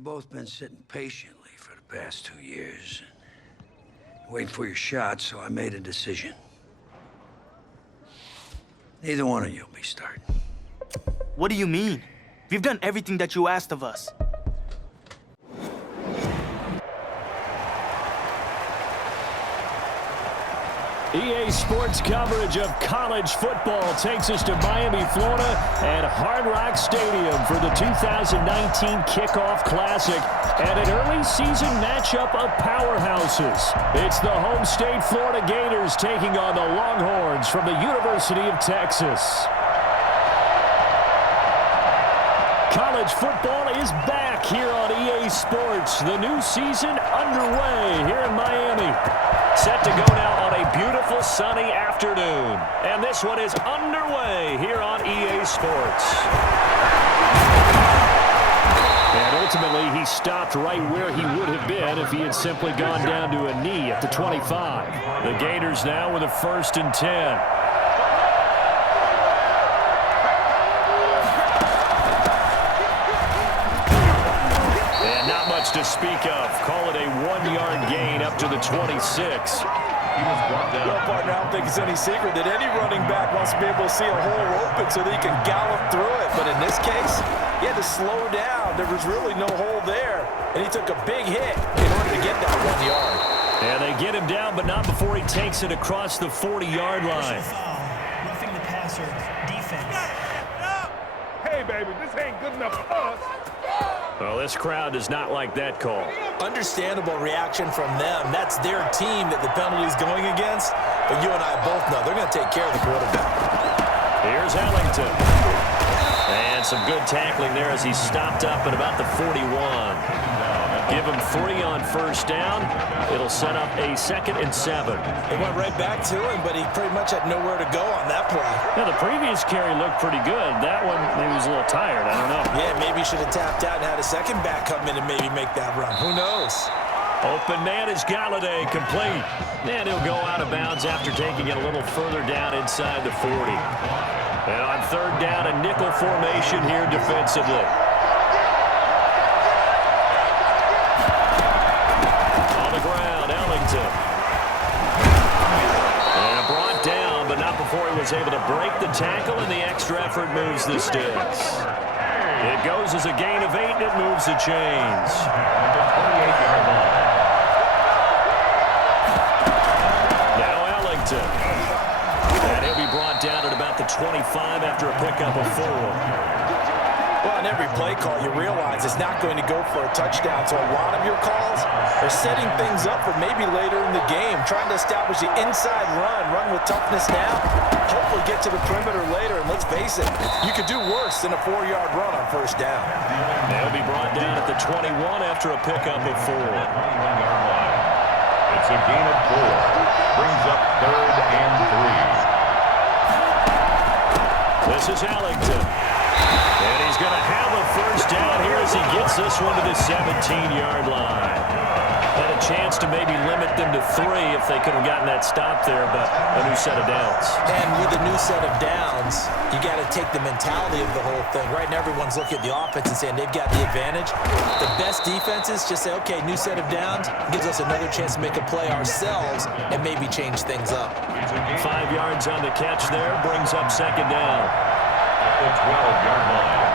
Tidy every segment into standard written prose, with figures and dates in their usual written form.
You've both been sitting patiently for the past 2 years, waiting for your shot, so I made a decision. Neither one of you will be starting. What do you mean? We've done everything that you asked of us. EA Sports coverage of college football takes us to Miami, Florida, and Hard Rock Stadium for the 2019 Kickoff Classic and an early season matchup of powerhouses. It's the home state Florida Gators taking on the Longhorns from the University of Texas. College football is back here on EA Sports. The new season underway here in Miami. Set to go now on a beautiful sunny afternoon. And this one is underway here on EA Sports. And ultimately, he stopped right where he would have been if he had simply gone down to a knee at the 25. The Gators now with a 1st and 10. To speak of. Call it a 1-yard gain up to the 26. Well, partner, I don't think it's any secret that any running back wants to be able to see a hole open so that he can gallop through it. But in this case, he had to slow down. There was really no hole there, and he took a big hit in order to get that 1 yard. And they get him down, but not before he takes it across the 40-yard line. Roughing the passer defense. Hey, baby, this ain't good enough for us. Well, this crowd does not like that call. Understandable reaction from them. That's their team that the penalty's going against. But you and I both know they're going to take care of the quarterback. Here's Ellington. And some good tackling there as he stopped up at about the 41. Give him 3 on 1st down. It'll set up a 2nd and 7. They went right back to him, but he pretty much had nowhere to go on that play. Yeah, the previous carry looked pretty good. That one, he was a little tired. I don't know. Yeah, maybe he should have tapped out and had a second back come in and maybe make that run. Who knows? Open man is Galladay, complete. And he'll go out of bounds after taking it a little further down inside the 40. And on 3rd down, a nickel formation here defensively. And brought down, but not before he was able to break the tackle, and the extra effort moves the sticks. It goes as a gain of 8, and it moves the chains. Now Ellington. And he'll be brought down at about the 25 after a pickup of 4. Well, on every play call, you realize it's not going to go for a touchdown. So a lot of your calls are setting things up for maybe later in the game, trying to establish the inside run with toughness now, hopefully get to the perimeter later. And let's face it, you could do worse than a 4-yard run on 1st down. They'll be brought down at the 21 after a pickup of 4. It's a gain of 4. Brings up 3rd and 3. This is Ellington. And he's going to have a 1st down here as he gets this one to the 17-yard line. Had a chance to maybe limit them to 3 if they could have gotten that stop there, but a new set of downs. And with a new set of downs, you got to take the mentality of the whole thing. Right now, everyone's looking at the offense and saying they've got the advantage. The best defenses just say, okay, new set of downs gives us another chance to make a play ourselves and maybe change things up. 5 yards on the catch there, brings up 2nd down. The 12-yard line.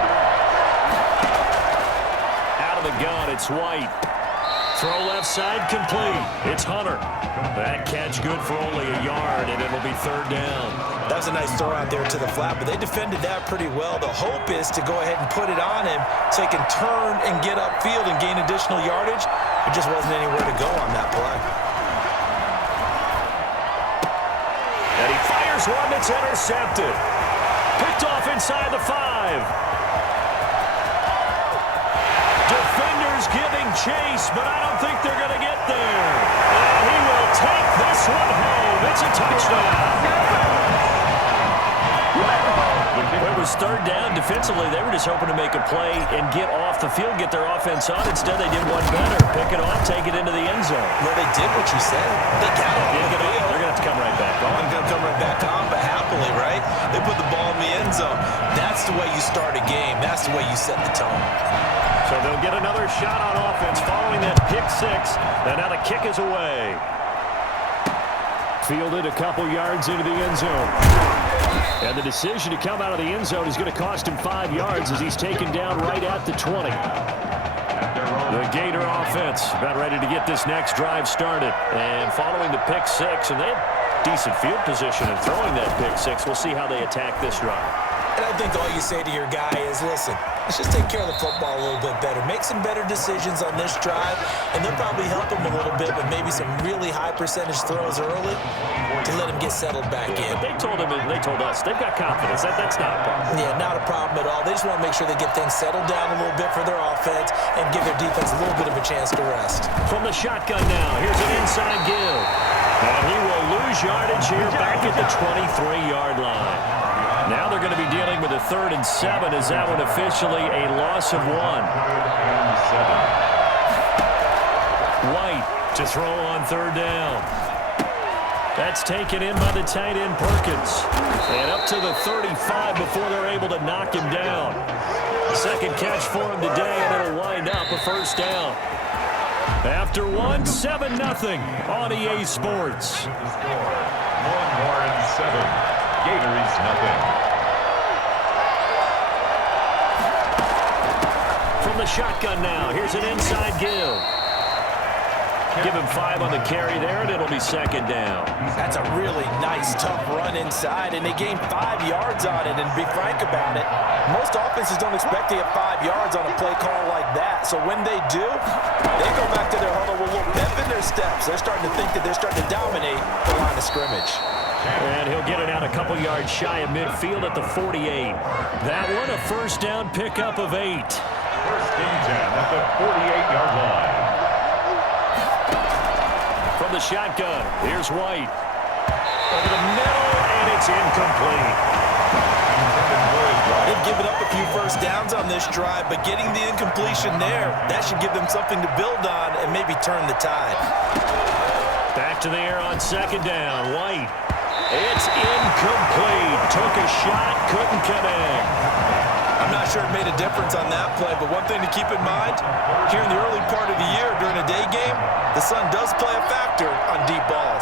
Out of the gun, it's White. Throw left side, complete. It's Hunter. That catch good for only a yard, and it'll be 3rd down. That was a nice throw out there to the flat, but they defended that pretty well. The hope is to go ahead and put it on him so he can turn and get upfield and gain additional yardage. There just wasn't anywhere to go on that play. And he fires one that's intercepted. Picked off inside the 5. Defenders giving chase, but I don't think they're going to get there. And he will take this one home. It's a touchdown. It was 3rd down. Defensively, they were just hoping to make a play and get off the field, get their offense on. Instead, they did one better. Pick it off, take it into the end zone. Well, they did what you said. They got it. They're going to have to come right back on. They're going to come right back on, but happily, right? They put the ball in the end zone. That's That's the way you start a game. That's the way you set the tone. So they'll get another shot on offense following that pick six. And now the kick is away. Fielded a couple yards into the end zone. And the decision to come out of the end zone is going to cost him 5 yards as he's taken down right at the 20. The Gator offense about ready to get this next drive started. And following the pick six, and they have decent field position in throwing that pick six. We'll see how they attack this drive. And I think all you say to your guy is, listen, let's just take care of the football a little bit better. Make some better decisions on this drive, and they'll probably help him a little bit with maybe some really high percentage throws early to let him get settled back in. But they told him, and they told us, they've got confidence. That's not a problem. Yeah, not a problem at all. They just want to make sure they get things settled down a little bit for their offense and give their defense a little bit of a chance to rest. From the shotgun now, here's an inside give. And he will lose yardage here back at the 23-yard line. Now they're going to be dealing with a 3rd and 7 as that one officially a loss of 1. White to throw on 3rd down. That's taken in by the tight end Perkins. And up to the 35 before they're able to knock him down. Second catch for him today, and it'll wind up a 1st down. After 1, 7-0 on EA Sports. 1 more and 7. Gators nothing. From the shotgun now, here's an inside give. Give him 5 on the carry there, and it'll be 2nd down. That's a really nice, tough run inside, and they gained 5 yards on it. And to be frank about it, most offenses don't expect to get 5 yards on a play call like that. So when they do, they go back to their huddle with a little pep in their steps. They're starting to think that they're starting to dominate the line of scrimmage. And he'll get it out a couple yards shy of midfield at the 48. That one a 1st down pickup of 8. 1st and 10 at the 48-yard line. From the shotgun, here's White. Over the middle, and it's incomplete. They've given up a few 1st downs on this drive, but getting the incompletion there, that should give them something to build on and maybe turn the tide. Back to the air on 2nd down. White. It's incomplete. Took a shot, couldn't connect. I'm not sure it made a difference on that play, but one thing to keep in mind, here in the early part of the year during a day game, the sun does play a factor on deep balls.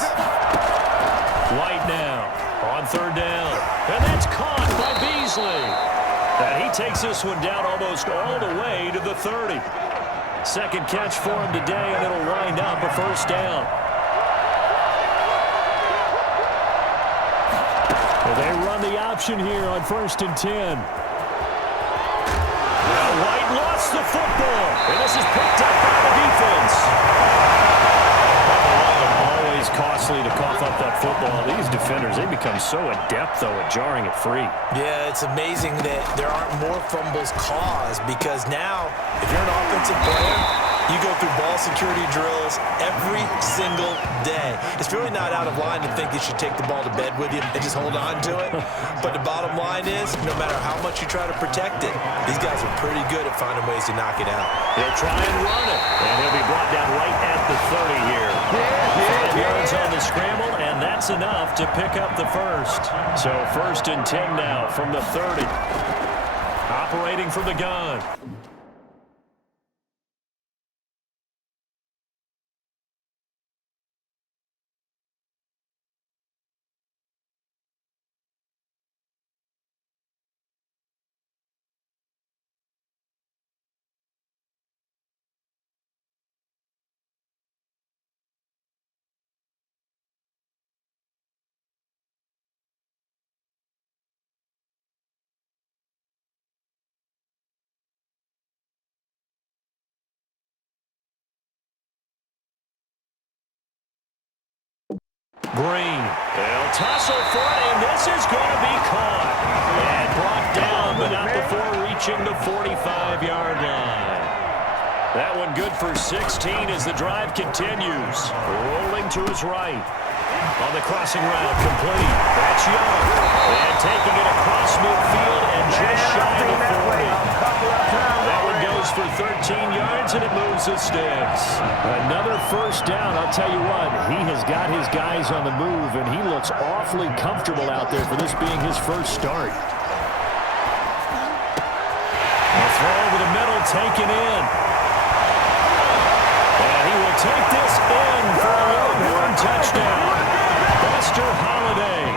White now on 3rd down. And that's caught by Beasley. And he takes this one down almost all the way to the 30. 2nd catch for him today, and it'll wind up a 1st down. Well, they run the option here on 1st and 10. White lost the football, and this is picked up by the defense. Always costly to cough up that football. These defenders, they become so adept, though, at jarring it free. Yeah, it's amazing that there aren't more fumbles caused because now, if you're an offensive player, you go through ball security drills every single day. It's really not out of line to think you should take the ball to bed with you and just hold on to it. But the bottom line is, no matter how much you try to protect it, these guys are pretty good at finding ways to knock it out. He'll try and run it, and he'll be brought down right at the 30 here. 5 yards on the scramble, and that's enough to pick up the 1st. So 1st and 10 now from the 30. Operating from the gun. Green. They'll tussle for it, and this is going to be caught. And brought down, but not before reaching the 45-yard line. That one good for 16 as the drive continues. Rolling to his right. On the crossing route, complete. That's Young. And taking it across midfield and just shy of the 40. That one goes for 13 yards, and it moves the sticks. Another 1st down. I'll tell you what, he has got his guys on the move, and he looks awfully comfortable out there for this being his 1st start. The throw over the middle, taken in. And he will take this in for a Longhorn touchdown. Buster Holiday,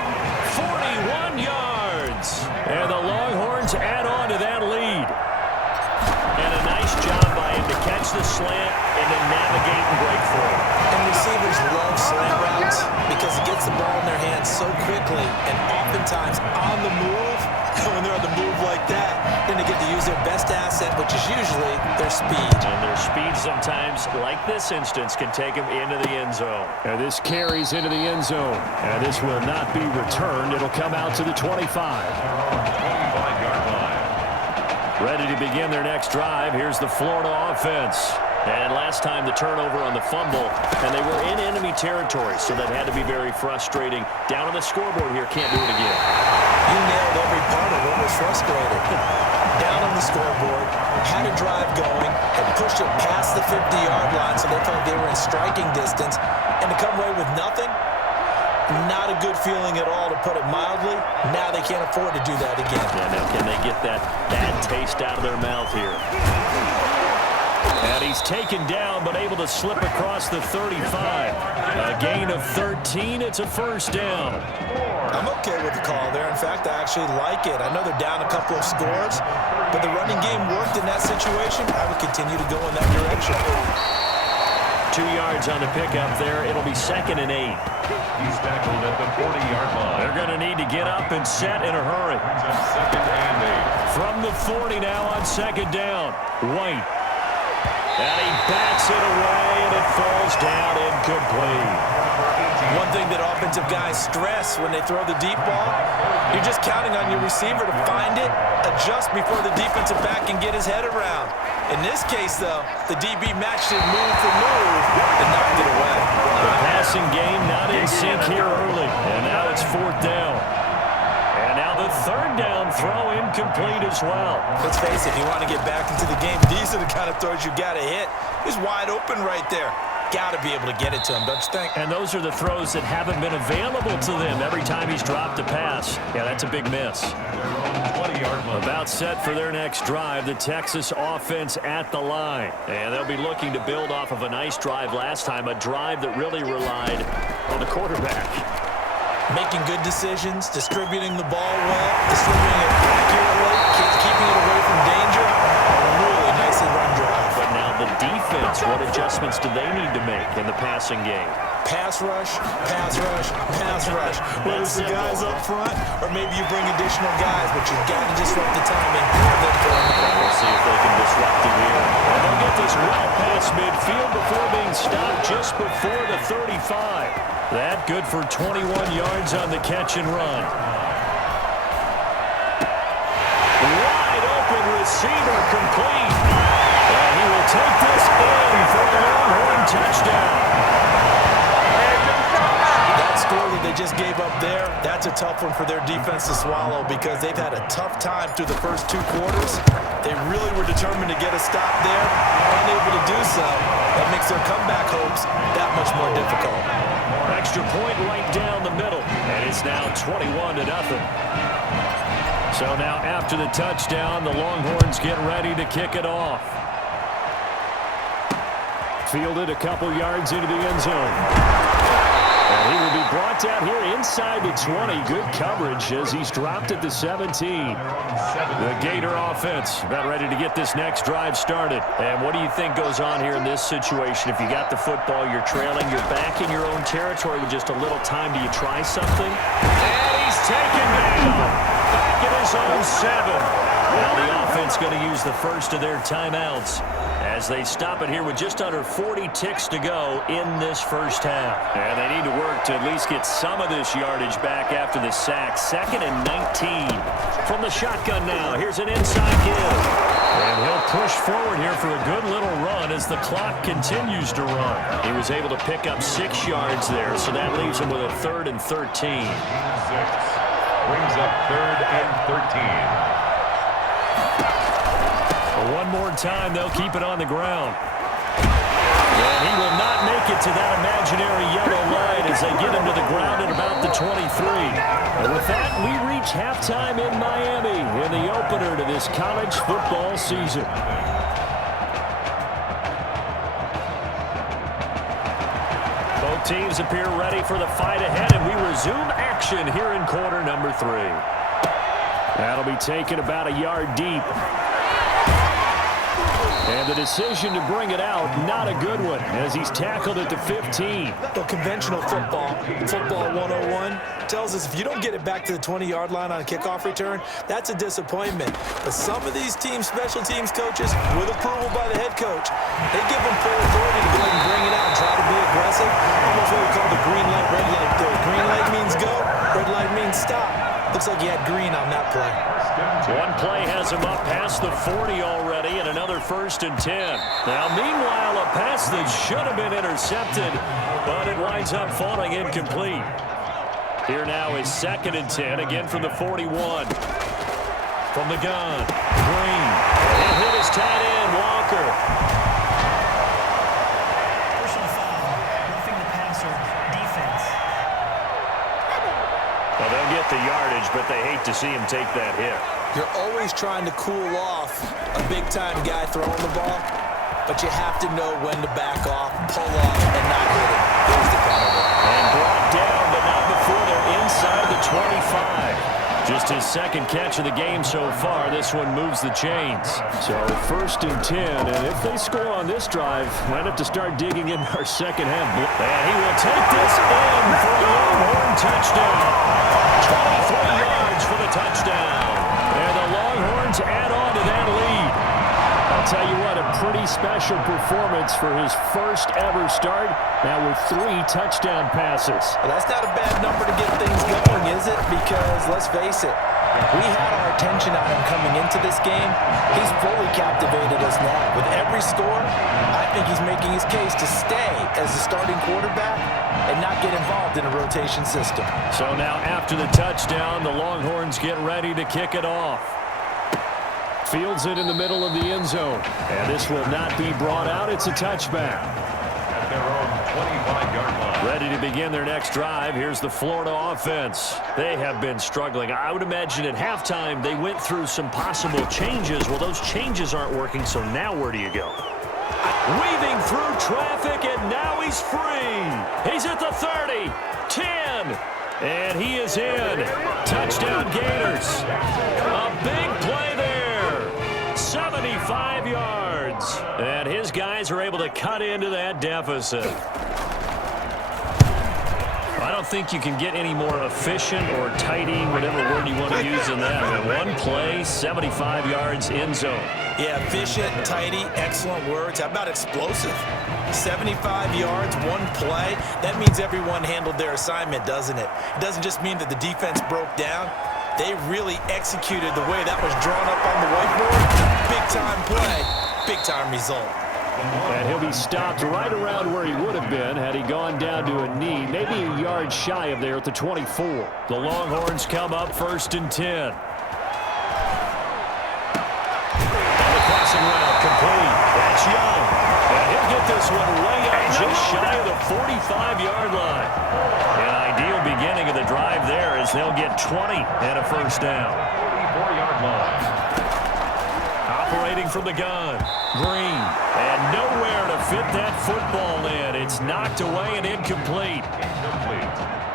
41 yards. And the Longhorns add on to that lead. And a nice job by him to catch the slant and then navigate and break through. And receivers love slant routes because it gets the ball in their hands so quickly and oftentimes on the move. When they're on the move like that, then they get to use their best asset, which is usually their speed. And their speed sometimes, like this instance, can take them into the end zone. And this carries into the end zone. And this will not be returned. It'll come out to the 25. 25-yard line. Ready to begin their next drive. Here's the Florida offense. And last time the turnover on the fumble, and they were in enemy territory, so that had to be very frustrating. Down on the scoreboard here, can't do it again. You nailed every part of what was frustrating. Down on the scoreboard, had a drive going, and pushed it past the 50-yard line so they felt they were in striking distance, and to come away with nothing, not a good feeling at all, to put it mildly. Now they can't afford to do that again. Yeah, now can they get that bad taste out of their mouth here? And he's taken down, but able to slip across the 35. A gain of 13. It's a first down. I'm okay with the call there. In fact, I actually like it. I know they're down a couple of scores, but the running game worked in that situation. I would continue to go in that direction. 2 yards on the pickup there. It'll be 2nd and 8. He's tackled at the 40-yard line. They're going to need to get up and set in a hurry. Brings up 2nd and 8. From the 40 now on 2nd down. White. And he backs it away, and it falls down incomplete. One thing that offensive guys stress when they throw the deep ball, you're just counting on your receiver to find it, adjust before the defensive back can get his head around. In this case, though, the DB matched it move for move and knocked it away. The passing game not in sync here early, and now it's 4th down. And now the 3rd down throw incomplete as well. Let's face it, if you want to get back into the game, these are the kind of throws you got to hit. He's wide open right there. Got to be able to get it to him, don't you think? And those are the throws that haven't been available to them every time he's dropped a pass. Yeah, that's a big miss. 20-yard line. About set for their next drive, the Texas offense at the line. And they'll be looking to build off of a nice drive last time, a drive that really relied on the quarterback. Making good decisions, distributing the ball well, distributing it accurately, keeping it away from danger. Really nicely run drive. But now the defense, what adjustments do they need to make in the passing game? Pass rush, pass rush, pass rush. Whether it's the guys up front or maybe you bring additional guys, but you've got to disrupt the timing. We'll see if they can disrupt it here. And they'll get this well past midfield before being stopped just before the 35. That good for 21 yards on the catch and run. Wide open receiver complete. And he will take this in for a Longhorn touchdown. That score that they just gave up there, that's a tough one for their defense to swallow because they've had a tough time through the first 2 quarters. They really were determined to get a stop there, unable to do so. That makes their comeback hopes that much more difficult. Extra point right down the middle, and it's now 21-0. So now after the touchdown, the Longhorns get ready to kick it off. Fielded a couple yards into the end zone. And he will be brought down here inside the 20. Good coverage as he's dropped at the 17. The Gator offense about ready to get this next drive started. And what do you think goes on here in this situation? If you got the football, you're trailing, you're back in your own territory with just a little time. Do you try something? And he's taken down. Back in his own 7. Now the offense going to use the first of their timeouts as they stop it here with just under 40 ticks to go in this first half. And they need to work to at least get some of this yardage back after the sack. 2nd and 19 from the shotgun now. Here's an inside give. And he'll push forward here for a good little run as the clock continues to run. He was able to pick up 6 yards there, so that leaves him with a 3rd and 13. 6. Brings up 3rd and 13. One more time, they'll keep it on the ground. And he will not make it to that imaginary yellow line as they get him to the ground at about the 23. And with that, we reach It's halftime in Miami in the opener to this college football season. Both teams appear ready for the fight ahead, and we resume action here in quarter number 3. That'll be taken about a yard deep. And the decision to bring it out, not a good one, as he's tackled at the 15. Well, conventional football 101, tells us if you don't get it back to the 20-yard line on a kickoff return, that's a disappointment. But some of these special teams coaches, with approval by the head coach, they give them full authority to go ahead and bring it out and try to be aggressive. Almost what we call the green light, red light theory. Green light means go, red light means stop. Looks like he had green on that play. One play has him up past the 40 already, and another 1st and 10. Now, meanwhile, a pass that should have been intercepted, but it winds up falling incomplete. Here now is 2nd and 10, again from the 41. From the gun, Green. And hit his tight end, Walker. Personal foul, roughing the passer, defense. Well, they'll get the yardage, but they hate to see him take that hit. You're always trying to cool off a big-time guy throwing the ball, but you have to know when to back off, pull off, and not hit him. There's the penalty. And brought down, but not before they're inside the 25. Just his 2nd catch of the game so far. This one moves the chains. So 1st and 10, and if they score on this drive, might have to start digging in our second half. And he will take this in for a Longhorn touchdown. 23 yards for the touchdown. And the Longhorns add on to that lead. I'll tell you what, a pretty special performance for his first ever start. Now with 3 touchdown passes. Well, that's not a bad number to get things going, is it? Because, let's face it, we had our attention on him coming into this game. He's fully captivated us now. With every score, I think he's making his case to stay as the starting quarterback and not get involved in a rotation system. So now after the touchdown, the Longhorns get ready to kick it off. Fields it in the middle of the end zone. And this will not be brought out. It's a touchback. At their own 25-yard line. Ready to begin their next drive. Here's the Florida offense. They have been struggling. I would imagine at halftime they went through some possible changes. Well, those changes aren't working, so now where do you go? Weaving through traffic, and now he's free. He's at the 30, 10, and he is in. Touchdown Gators. A big play there. 75 yards. And his guys are able to cut into that deficit. I don't think you can get any more efficient or tidy, whatever word you want to use in that. One play, 75 yards, end zone. Yeah, efficient, tidy, excellent words. How about explosive? 75 yards, one play. That means everyone handled their assignment, doesn't it? It doesn't just mean that the defense broke down. They really executed the way that was drawn up on the whiteboard. Big-time play, big-time result. And he'll be stopped right around where he would have been had he gone down to a knee, maybe a yard shy of there at the 24. The Longhorns come up 1st and 10. And the crossing route complete. That's Young. And he'll get this one way up just shy of the 45-yard line. An ideal beginning of the drive there as they'll get 20 and a first down. 44-yard line. Operating from the gun, Green, and nowhere to fit that football in. It's knocked away and incomplete.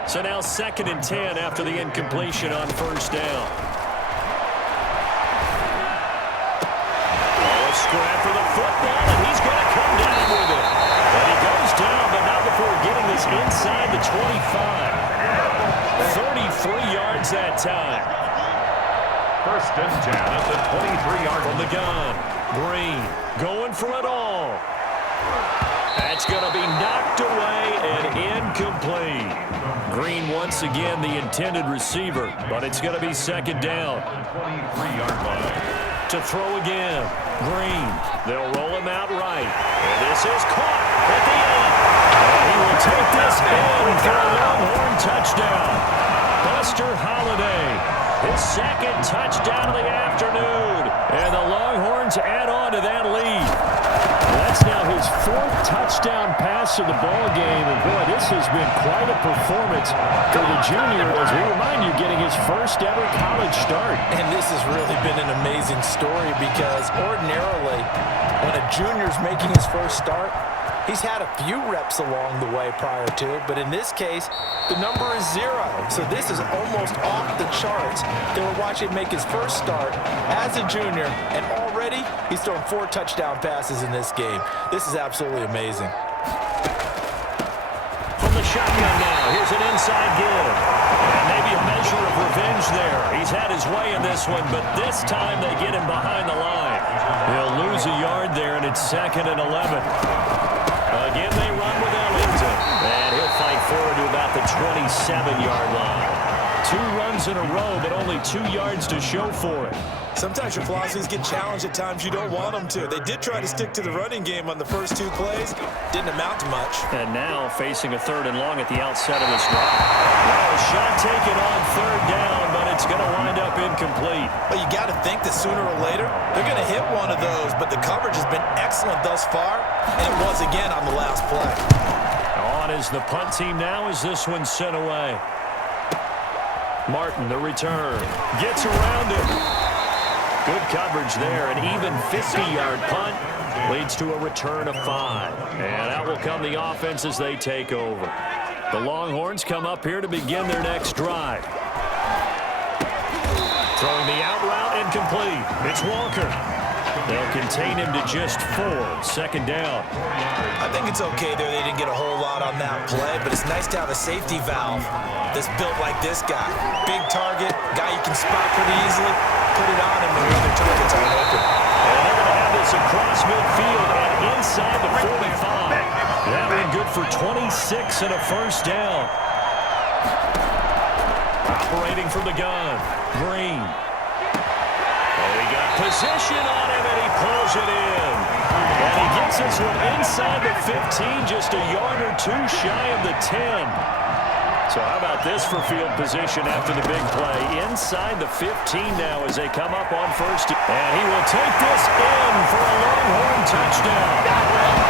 So now 2nd and 10 after the incompletion on first down. Oh, scrap for the football, and he's going to come down with it. And he goes down, but not before getting this inside the 25. 33 yards that time. 1st and 10 at the 23-yard line. From the gun, Green going for it all. That's going to be knocked away and incomplete. Green once again the intended receiver, but it's going to be 2nd down. 23-yard line. To throw again, Green. They'll roll him out right. And this is caught at the end. And he will take this in for a Longhorn touchdown. Buster Holiday. His second touchdown of the afternoon. And the Longhorns add on to that lead. That's now his fourth touchdown pass of the ball game. And boy, this has been quite a performance for the junior, as we remind you, getting his first ever college start. And this has really been an amazing story because ordinarily, when a junior's making his first start, he's had a few reps along the way prior to it, but in this case, the number is 0. So this is almost off the charts. They were watching him make his first start as a junior, and already he's thrown 4 touchdown passes in this game. This is absolutely amazing. From the shotgun now, here's an inside give. And maybe a measure of revenge there. He's had his way in this one, but this time they get him behind the line. He'll lose a yard there, and it's 2nd and 11. Again, they run with Ellington. And he'll fight forward to about the 27-yard line. 2 runs in a row, but only 2 yards to show for it. Sometimes your philosophies get challenged at times you don't want them to. They did try to stick to the running game on the first 2 plays. Didn't amount to much. And now facing a 3rd and long at the outset of this drive. Well, shot taken on 3rd down, but it's going to wind up incomplete. But you got to think that sooner or later, they're going to hit one of those. But the coverage has been excellent thus far, and it was again on the last play. On is the punt team now as this one's sent away. Martin, the return. Gets around it. Good coverage there. An even 50-yard punt leads to a return of 5. And out will come the offense as they take over. The Longhorns come up here to begin their next drive. Throwing the out route incomplete. It's Walker. They'll contain him to just 4. 2nd down. I think it's okay there. They didn't get a whole lot on that play, but it's nice to have a safety valve that's built like this guy. Big target, guy you can spot pretty easily. Put it on him when the other targets are open. And they're going to have this across midfield and inside the 45. That one good for 26 and a 1st down. Operating from the gun, Green. Oh, he got position on him, and he pulls it in. And he gets this one inside the 15, just a yard or 2 shy of the 10. So how about this for field position after the big play? Inside the 15 now as they come up on 1st. And he will take this in for a Longhorn touchdown.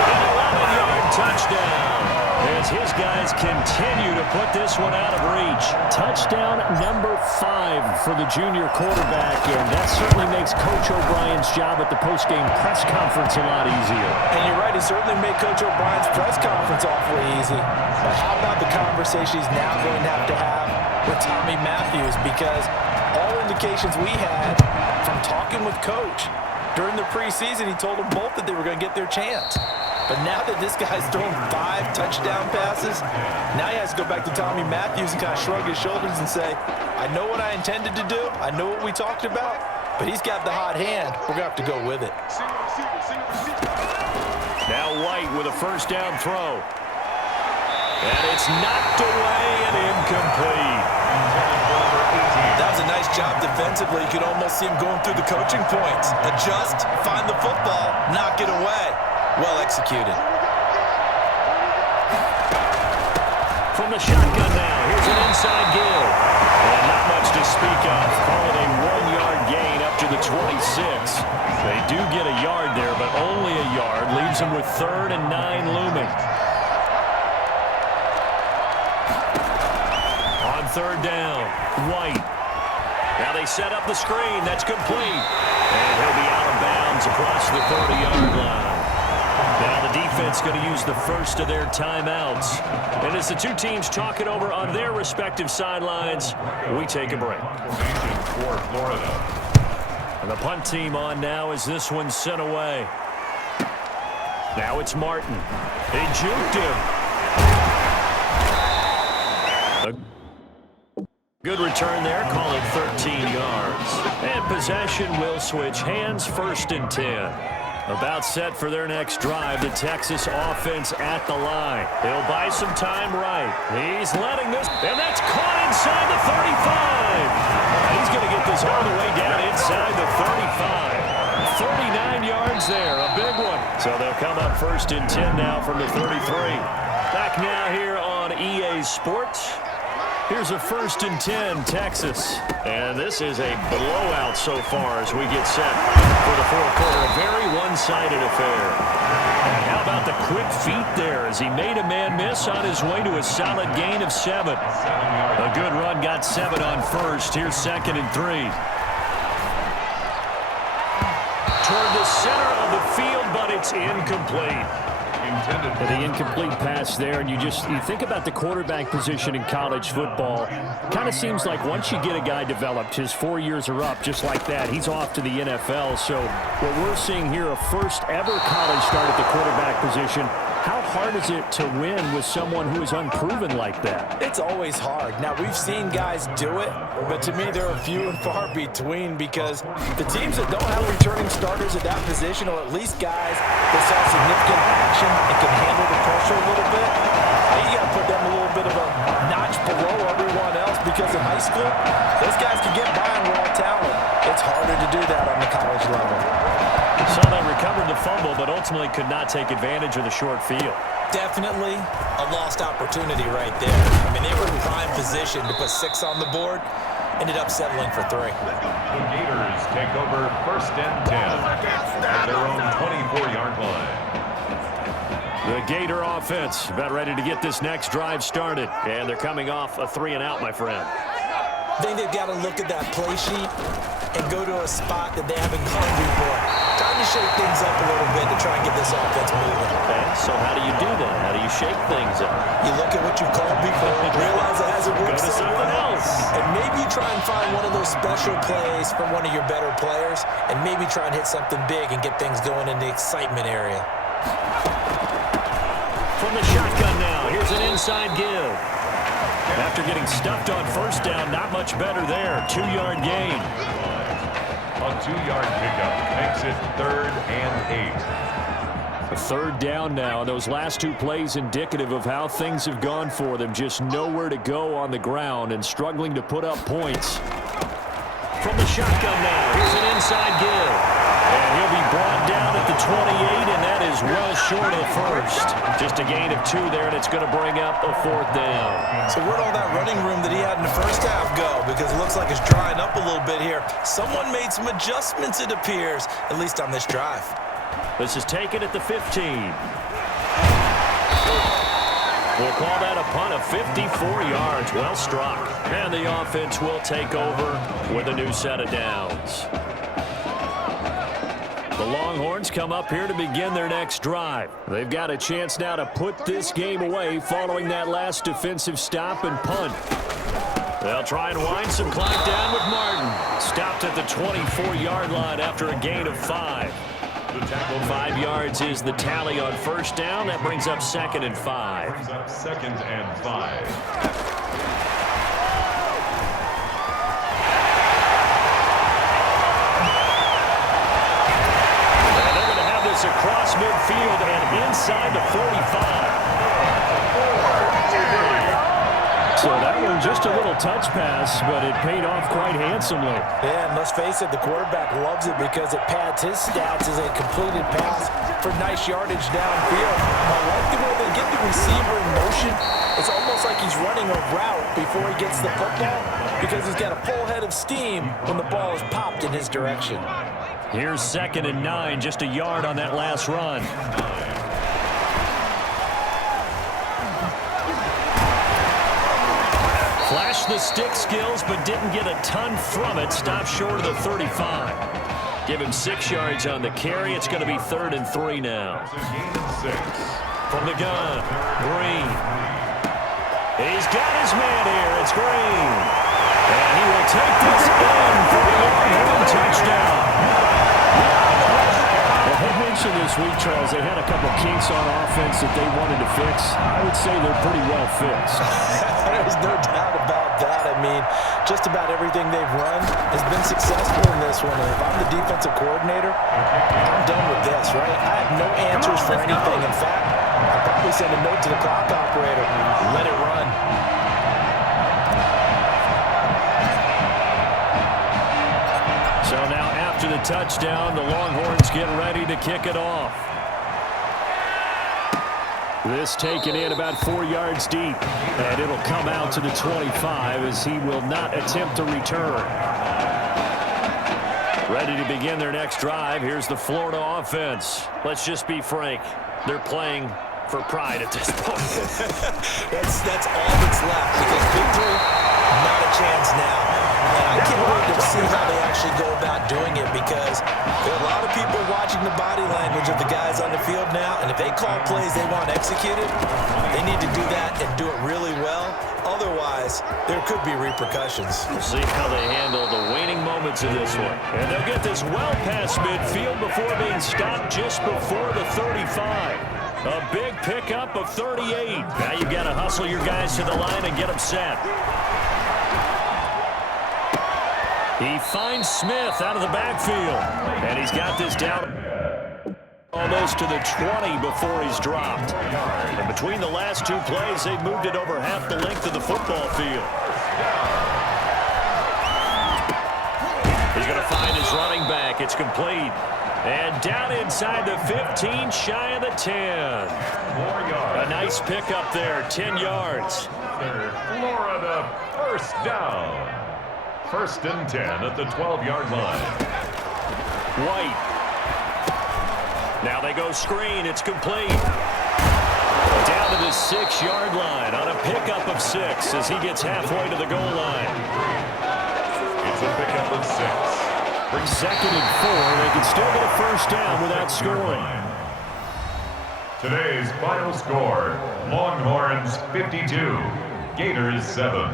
An 11-yard touchdown. As his guys continue to put this one out of reach. Touchdown number 5 for the junior quarterback, and that certainly makes Coach O'Brien's job at the postgame press conference a lot easier. And you're right, he certainly made Coach O'Brien's press conference awfully easy. But how about the conversation he's now going to have with Tommy Matthews? Because all indications we had from talking with Coach during the preseason, he told them both that they were going to get their chance. But now that this guy's thrown 5 touchdown passes, now he has to go back to Tommy Matthews and kind of shrug his shoulders and say, I know what I intended to do. I know what we talked about. But he's got the hot hand. We're going to have to go with it. Now White with a 1st down throw. And it's knocked away and incomplete. That was a nice job defensively. You could almost see him going through the coaching points. Adjust, find the football, knock it away. Well executed. From the shotgun now, here's an inside give. And not much to speak of. Call it a 1-yard gain up to the 26. They do get a yard there, but only a yard. Leaves them with 3rd and 9 looming. On 3rd down, White. Now they set up the screen. That's complete. And he'll be out of bounds across the 30-yard line. Now the defense going to use the first of their timeouts. And as the 2 teams talk it over on their respective sidelines, we take a break. For Florida. And the punt team on now as this one's sent away. Now it's Martin. They juked him. A good return there, call it 13 yards. And possession will switch hands, 1st and 10. About set for their next drive, the Texas offense at the line. They'll buy some time right. He's letting this, and that's caught inside the 35. He's going to get this all the way down inside the 35. 39 yards there, a big one. So they'll come up 1st and 10 now from the 33. Back now here on EA Sports. Here's a 1st and 10, Texas. And this is a blowout so far as we get set for the fourth quarter. A very one-sided affair. And how about the quick feet there as he made a man miss on his way to a solid gain of 7. A good run got 7 on first. Here's 2nd and 3. Toward the center of the field, but it's incomplete. The incomplete pass there, and you think about the quarterback position in college football. Kind of seems like once you get a guy developed, his 4 years are up just like that. He's off to the NFL. So what we're seeing here, a first ever college start at the quarterback position. How hard is it to win with someone who is unproven like that? It's always hard. Now, we've seen guys do it, but to me, there are few and far between because the teams that don't have returning starters at that position, or at least guys that saw significant action and can handle the pressure a little bit, you got to put them a little bit of a notch below everyone else because in high school, those guys can get by on raw talent. It's harder to do that on the college level. Saw that recovered the fumble, but ultimately could not take advantage of the short field. Definitely a lost opportunity right there. I mean, they were in prime position to put 6 on the board. Ended up settling for 3. The Gators take over 1st and 10 at their own 24-yard line. The Gator offense about ready to get this next drive started. And they're coming off a 3-and-out, my friend. I think they've got to look at that play sheet and go to a spot that they haven't gone before. Time to shake things up a little bit to try and get this offense moving. Okay, so how do you do that? How do you shake things up? You look at what you've called before, realize it hasn't worked Go to something else. and maybe try and find one of those special plays from one of your better players, and maybe try and hit something big and get things going in the excitement area. From the shotgun now, here's an inside give. After getting stuffed on 1st down, not much better there. 2-yard gain. A 2-yard pickup makes it 3rd and 8. A 3rd down now. Those last 2 plays indicative of how things have gone for them. Just nowhere to go on the ground and struggling to put up points. From the shotgun now, here's an inside give. And he'll be brought down at the 28, and that is well short of 1st. Just a gain of 2 there, and it's going to bring up a 4th down. So where'd all that running room that he had in the first half go? Because it looks like it's drying up a little bit here. Someone made some adjustments, it appears, at least on this drive. This is taken at the 15. We'll call that a punt of 54 yards. Well struck. And the offense will take over with a new set of downs. The Longhorns come up here to begin their next drive. They've got a chance now to put this game away following that last defensive stop and punt. They'll try and wind some clock down with Martin. Stopped at the 24-yard line after a gain of 5. 5 yards is the tally on 1st down. That brings up 2nd and 5. Brings up 2nd and 5. Across midfield and inside the 45. So that one just a little touch pass, but it paid off quite handsomely. Yeah, and let's face it, the quarterback loves it because it pads his stats as a completed pass for nice yardage downfield. I like the way they get the receiver in motion. It's almost like he's running a route before he gets the football because he's got a full head of steam when the ball is popped in his direction. Here's 2nd and 9, just a yard on that last run. Flashed the stick skills, but didn't get a ton from it. Stopped short of the 35. Give him 6 yards on the carry. It's going to be 3rd and 3 now. From the gun, Green. He's got his man here. It's Green. And he will take this in for the Longhorn touchdown. I mentioned this week, Charles, they had a couple kinks on offense that they wanted to fix. I would say they're pretty well fixed. There's no doubt about that. I mean, just about everything they've run has been successful in this one. And if I'm the defensive coordinator, I'm done with this, right? I have no answers for anything. In fact, I'll probably send a note to the clock operator. Let it run. So now after the touchdown, the Longhorns get ready to kick it off. This taken in about 4 yards deep. And it'll come out to the 25 as he will not attempt to return. Ready to begin their next drive. Here's the Florida offense. Let's just be frank. They're playing for pride at this point. That's all that's left, because victory, not a chance now. And I can't wait to see how they actually go about doing it, because there are a lot of people watching the body language of the guys on the field now, and if they call plays they want executed, they need to do that and do it really well. Otherwise, there could be repercussions. We'll see how they handle the waning moments of this one. And they'll get this well past midfield before being stopped just before the 35. A big pickup of 38. Now you've got to hustle your guys to the line and get them set. He finds Smith out of the backfield. And he's got this down almost to the 20 before he's dropped. And between the last two plays, they've moved it over half the length of the football field. He's going to find his running back. It's complete. And down inside the 15, shy of the 10. A nice pickup there, 10 yards. Florida, first down. 1st and 10 at the 12-yard line. White. Now they go screen. It's complete. Down to the 6-yard line on a pickup of 6 as he gets halfway to the goal line. It's a pickup of 6. 2nd and 4. They can still get a first down without scoring. Today's final score, Longhorns 52, Gators 7.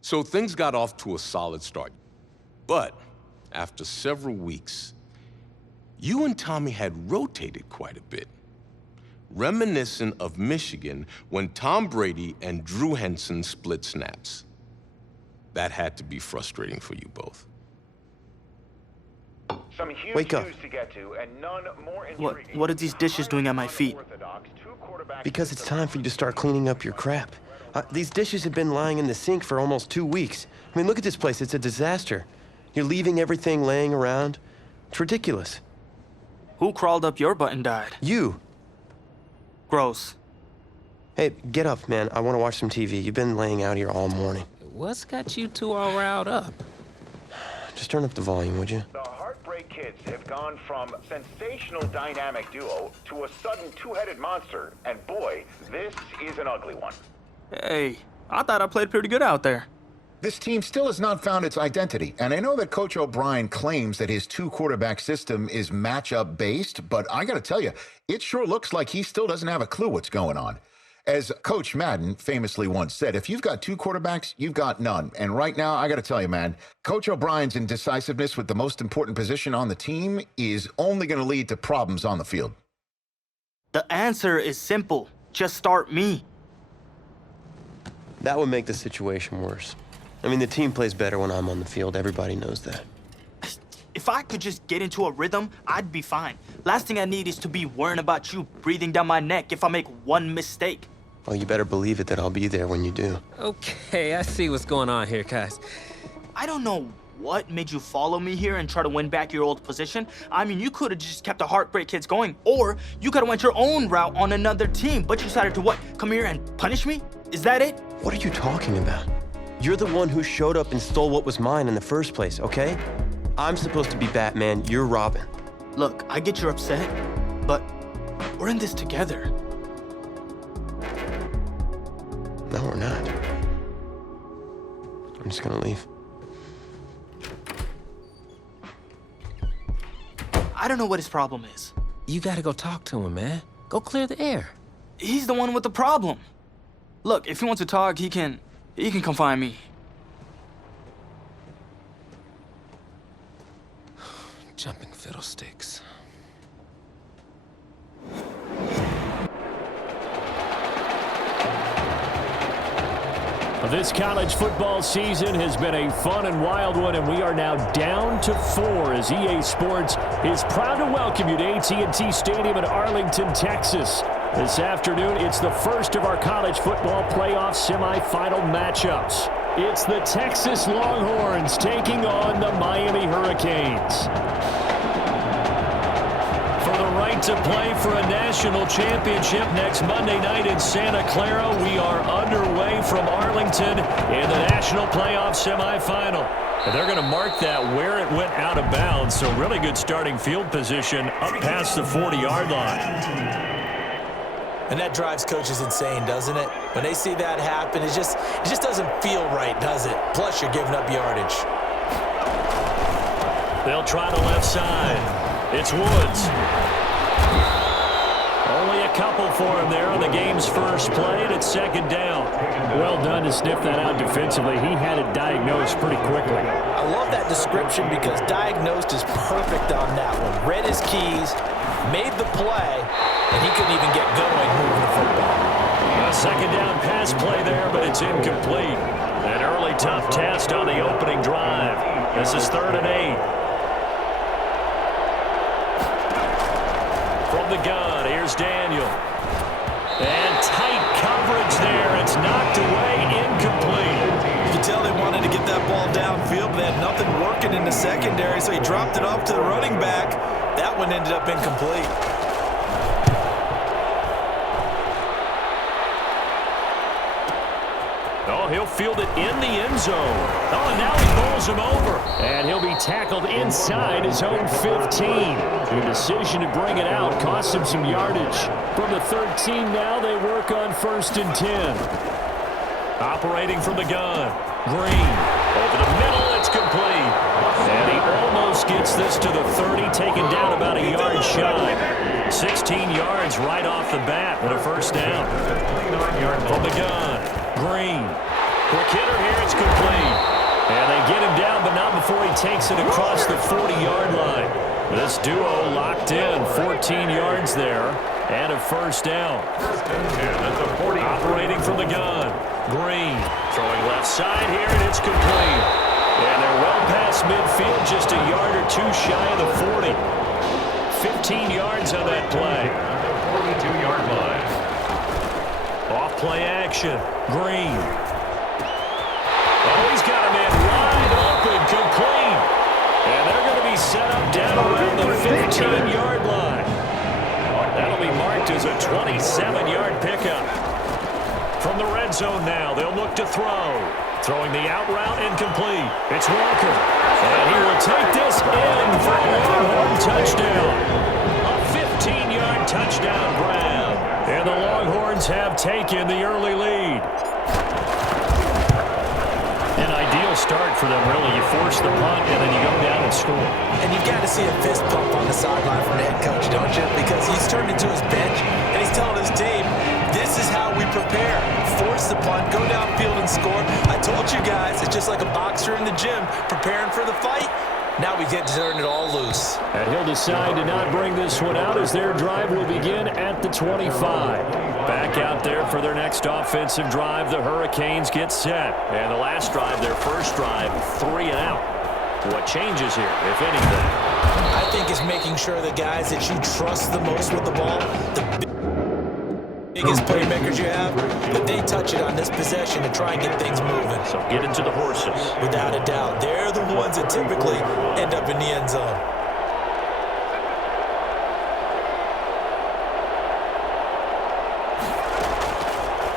So things got off to a solid start. But after several weeks, you and Tommy had rotated quite a bit. Reminiscent of Michigan when Tom Brady and Drew Henson split snaps. That had to be frustrating for you both. Some huge Wake up. news to get to, and none more What are these dishes doing at my feet? Because it's time for you to start cleaning up your crap. These dishes have been lying in the sink for almost 2 weeks. I mean, look at this place. It's a disaster. You're leaving everything laying around. It's ridiculous. Who crawled up your butt and died? You. Gross. Hey, get up, man. I want to watch some TV. You've been laying out here all morning. What's got you two all riled up? Just turn up the volume, would you? The Heartbreak Kids have gone from sensational dynamic duo to a sudden two-headed monster. And boy, this is an ugly one. Hey, I thought I played pretty good out there. This team still has not found its identity, and I know that Coach O'Brien claims that his two-quarterback system is matchup-based, but I gotta tell you, it sure looks like he still doesn't have a clue what's going on. As Coach Madden famously once said, if you've got two quarterbacks, you've got none. And right now, I gotta tell you, man, Coach O'Brien's indecisiveness with the most important position on the team is only gonna lead to problems on the field. The answer is simple. Just start me. That would make the situation worse. I mean, the team plays better when I'm on the field. Everybody knows that. If I could just get into a rhythm, I'd be fine. Last thing I need is to be worrying about you breathing down my neck if I make one mistake. Well, you better believe it that I'll be there when you do. Okay, I see what's going on here, guys. I don't know what made you follow me here and try to win back your old position. I mean, you could have just kept the Heartbreak Kids going, or you could have went your own route on another team, but you decided to what? Come here and punish me? Is that it? What are you talking about? You're the one who showed up and stole what was mine in the first place, okay? I'm supposed to be Batman, you're Robin. Look, I get you're upset, but we're in this together. No, we're not. I'm just gonna leave. I don't know what his problem is. You gotta go talk to him, man. Go clear the air. He's the one with the problem. Look, if he wants to talk, he can come find me. Jumping fiddlesticks. This college football season has been a fun and wild one, and we are now down to 4 as EA Sports is proud to welcome you to AT&T Stadium in Arlington, Texas. This afternoon, it's the first of our college football playoff semifinal matchups. It's the Texas Longhorns taking on the Miami Hurricanes. For the right to play for a national championship next Monday night in Santa Clara, we are underway from Arlington in the national playoff semifinal. And they're going to mark that where it went out of bounds, so really good starting field position up past the 40-yard line. And that drives coaches insane, doesn't it? When they see that happen, it just doesn't feel right, does it? Plus, you're giving up yardage. They'll try the left side. It's Woods. Only a couple for him there on the game's first play, and it's second down. Well done to sniff that out defensively. He had it diagnosed pretty quickly. I love that description because diagnosed is perfect on that one. Read his keys, made the play, and he couldn't even get going moving the football. A second down pass play there, but it's incomplete. An early tough test on the opening drive. This is 3rd and 8. From the gun, here's Daniel. And tight coverage there. It's knocked away, incomplete. You can tell they wanted to get that ball downfield, but they had nothing working in the secondary, so he dropped it off to the running back. That one ended up incomplete. Oh, he'll field it in the end zone. Oh, and now he bowls him over. And he'll be tackled inside his own 15. The decision to bring it out cost him some yardage. From the 13 now, they work on 1st and 10. Operating from the gun. Green. Over the middle, it's complete. And he almost gets this to the 30, taken down about a yard shy. 16 yards right off the bat with a first down. From the gun. Green. Quick hitter here, it's complete. And they get him down, but not before he takes it across the 40-yard line. This duo locked in, 14 yards there, and a first down. Operating from the gun. Green. Throwing left side here, and it's complete. And they're well past midfield, just a yard or two shy of the 40. 15 yards on that play. 42-yard line. Off play action. Green. Oh, he's got a man wide open, complete. And they're going to be set up down around the 15-yard line. That'll be marked as a 27-yard pickup. From the red zone now, they'll look to throw. Throwing the out route, incomplete. It's Walker. And he will take this in for a Longhorn touchdown. A 15-yard touchdown grab. And the Longhorns have taken the early lead. An ideal start for them, really. You force the punt, and then you go down and score. And you've got to see a fist pump on the sideline from the head coach, don't you? Because he's turned into his bench, and he's telling his team, this is how we prepare. Force the punt, go downfield and score. I told you guys, it's just like a boxer in the gym preparing for the fight. Now we get to turn it all loose. And he'll decide to not bring this one out as their drive will begin at the 25. Back out there for their next offensive drive. The Hurricanes get set. And the last drive, their first drive, 3 and out. What changes here, if anything? I think it's making sure the guys that you trust the most with the ball, the biggest playmakers you have, that they touch it on this possession to try and get things moving. So get into the horses. Without a doubt. They're the ones that typically end up in the end zone.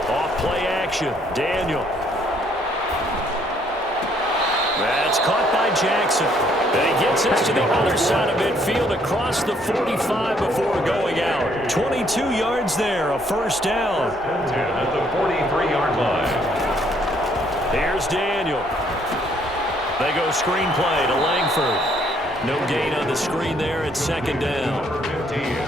Off play action. Daniel. That's caught by Jackson. And he gets us to the other side of midfield across the 45 before going out. 22 yards there, a first down. 10 at the 43-yard line. Here's Daniel. They go screenplay to Langford. No gain on the screen there. It's second down.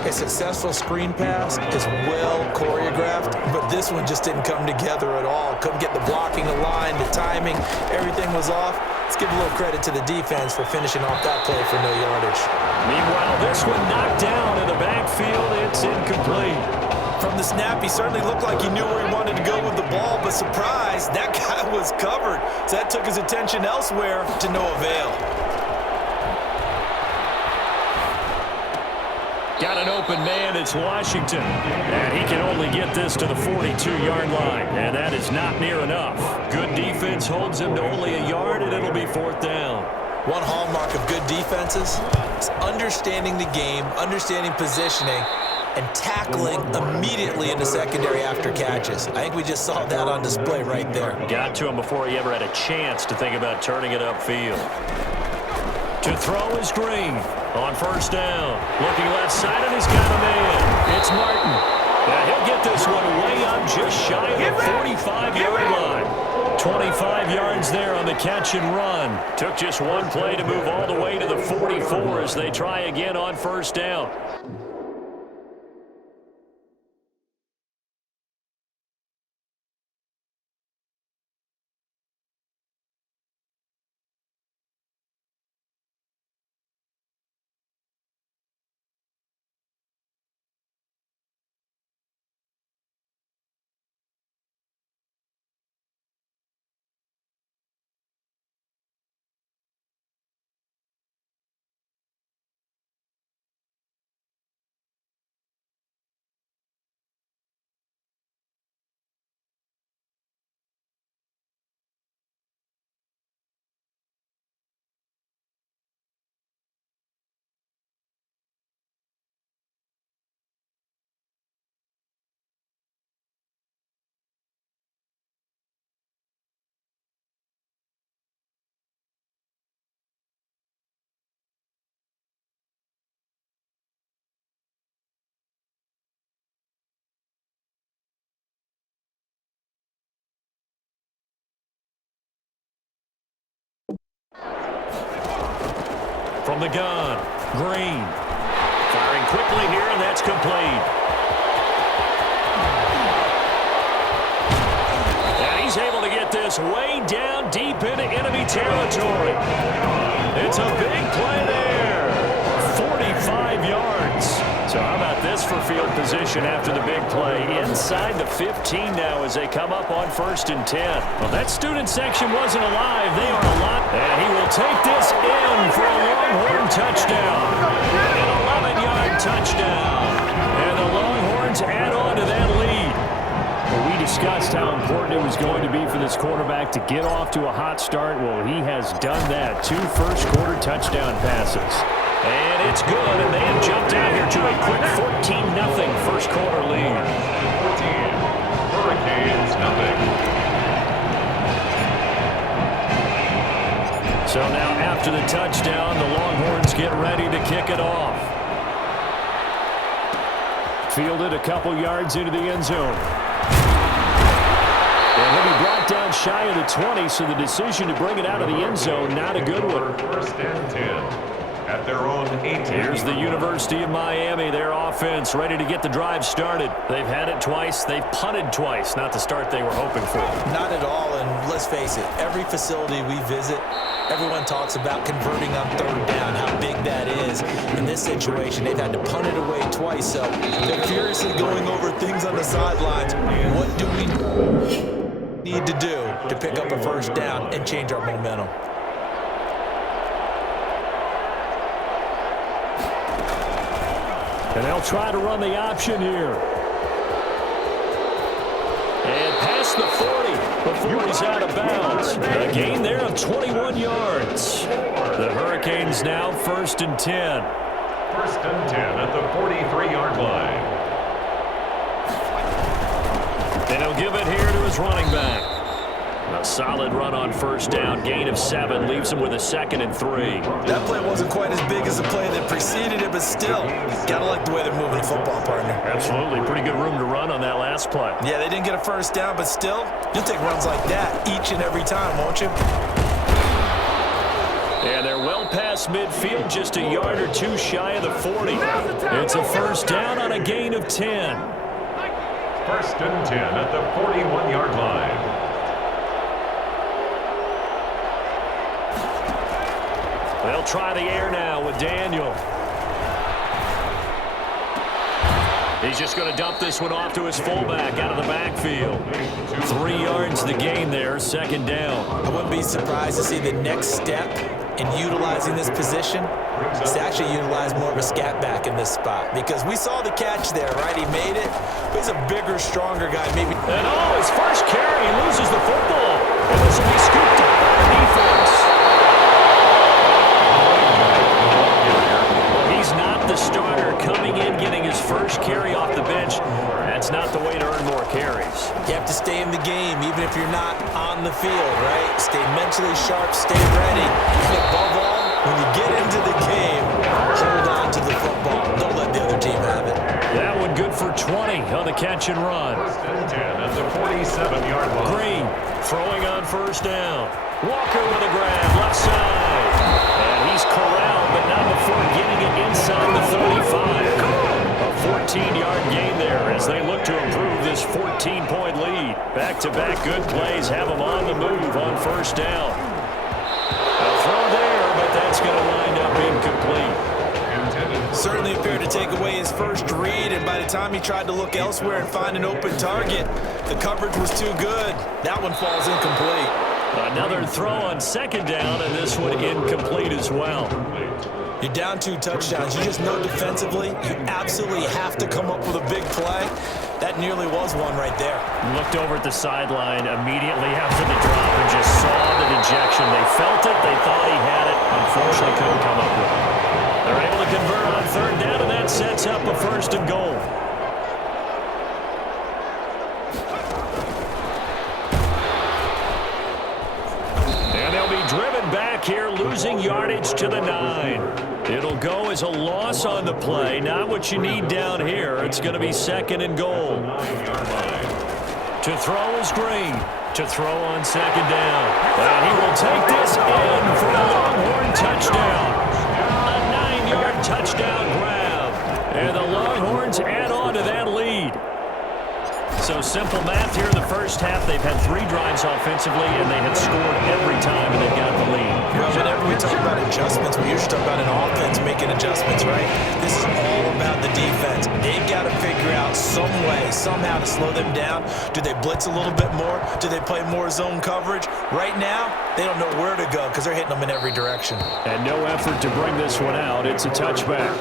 A successful screen pass is well choreographed, but this one just didn't come together at all. Couldn't get the blocking, the line, the timing. Everything was off. Let's give a little credit to the defense for finishing off that play for no yardage. Meanwhile, this one knocked down in the backfield. It's incomplete. From the snap, he certainly looked like he knew where he wanted to go with the ball, but surprise, that guy was covered. So that took his attention elsewhere to no avail. Got an open man. It's Washington. And he can only get this to the 42-yard line. And that is not near enough. Good defense holds him to only a yard, and it'll be 4th down. One hallmark of good defenses is understanding the game, understanding positioning, and tackling immediately in the secondary after catches. I think we just saw that on display right there. Got to him before he ever had a chance to think about turning it upfield. To throw is Green on 1st down. Looking left side, and he's got a man. It's Martin. And he'll get this one way up just shy of the 45-yard line. 25 yards there on the catch and run. Took just one play to move all the way to the 44 as they try again on 1st down. From the gun, Green. Firing quickly here, and that's complete. And he's able to get this way down deep into enemy territory. It's a big play there. 45 yards. So how about this for field position after the big play? Inside the 15 now as they come up on 1st and 10. Well, that student section wasn't alive. They are alive. And he will take this in for a Longhorn touchdown. An 11-yard touchdown. And the Longhorns add on to that lead. Well, we discussed how important it was going to be for this quarterback to get off to a hot start. Well, he has done that. 2 first-quarter touchdown passes. And it's good, and they have jumped out here to a quick 14-0 first-quarter lead. 14, Hurricanes nothing. So now after the touchdown, the Longhorns get ready to kick it off. Fielded a couple yards into the end zone. And he'll be brought down shy of the 20, so the decision to bring it out of the end zone, not a good one. 1st and 10. At their own 18. Here's the University of Miami, their offense, ready to get the drive started. They've had it twice. They've punted twice. Not the start they were hoping for. Not at all, and let's face it, every facility we visit, everyone talks about converting on 3rd down, how big that is. In this situation, they've had to punt it away twice, so they're furiously going over things on the sidelines. What do we need to do to pick up a 1st down and change our momentum? And they'll try to run the option here. And past the 40 before he's out of bounds. A gain there of 21 yards. The Hurricanes now 1st and 10. 1st and 10 at the 43-yard line. And he'll give it here to his running back. A solid run on 1st down. Gain of 7 leaves him with a 2nd and 3. That play wasn't quite as big as the play that preceded it, but still, gotta like the way they're moving the football, partner. Absolutely. Pretty good room to run on that last play. Yeah, they didn't get a 1st down, but still, you'll take runs like that each and every time, won't you? And they're well past midfield, just a yard or 2 shy of the 40. It's a 1st down on a gain of 10. 1st and 10 at the 41-yard line. They'll try the air now with Daniel. He's just going to dump this one off to his fullback out of the backfield. 3 yards the gain there, 2nd down. I wouldn't be surprised to see the next step in utilizing this position is to actually utilize more of a scat back in this spot. Because we saw the catch there, right? He made it. But he's a bigger, stronger guy. Maybe. And his first carry, he loses the football. And this will be scooped up by the defense. Well, he's not the starter coming in, getting his first carry off the bench. That's not the way to earn more carries. You have to stay in the game, even if you're not on the field, right? Stay mentally sharp, stay ready. And above all, when you get into the game, hold on to the football. Don't let the other team have it. That one good for 20 on the catch and run. First and 10 at the 47-yard line. Green throwing on first down. Walker with a grab, left side. And he's corralled, but not before getting it inside the 35. A 14-yard gain there as they look to improve this 14-point lead. Back-to-back good plays have them on the move on first down. A throw there, but that's going to wind up incomplete. Certainly appeared to take away his first read, and by the time he tried to look elsewhere and find an open target, the coverage was too good. That one falls incomplete. Another throw on second down, and this one incomplete as well. You're down 2 touchdowns. You just know defensively you absolutely have to come up with a big play. That nearly was one right there. Looked over at the sideline immediately after the drop and just saw the dejection. They felt it. They thought he had it. Unfortunately, couldn't come up with it. They're able to convert on third down, and that sets up a first and goal. And they'll be driven back here, losing yardage to the 9. It'll go as a loss on the play. Not what you need down here. It's going to be second and goal. To throw is Green. To throw on second down. And he will take this in for a Longhorn touchdown. A 9-yard touchdown grab. And the Longhorns add on to that lead. So simple math here in the first half. They've had 3 drives offensively, and they had scored every time, and they've got the lead. Well, whenever we talk about adjustments, we usually talk about an offense making adjustments, right? This is all about the defense. They've got to figure out some way, somehow to slow them down. Do they blitz a little bit more? Do they play more zone coverage? Right now, they don't know where to go because they're hitting them in every direction. And no effort to bring this one out. It's a touchback.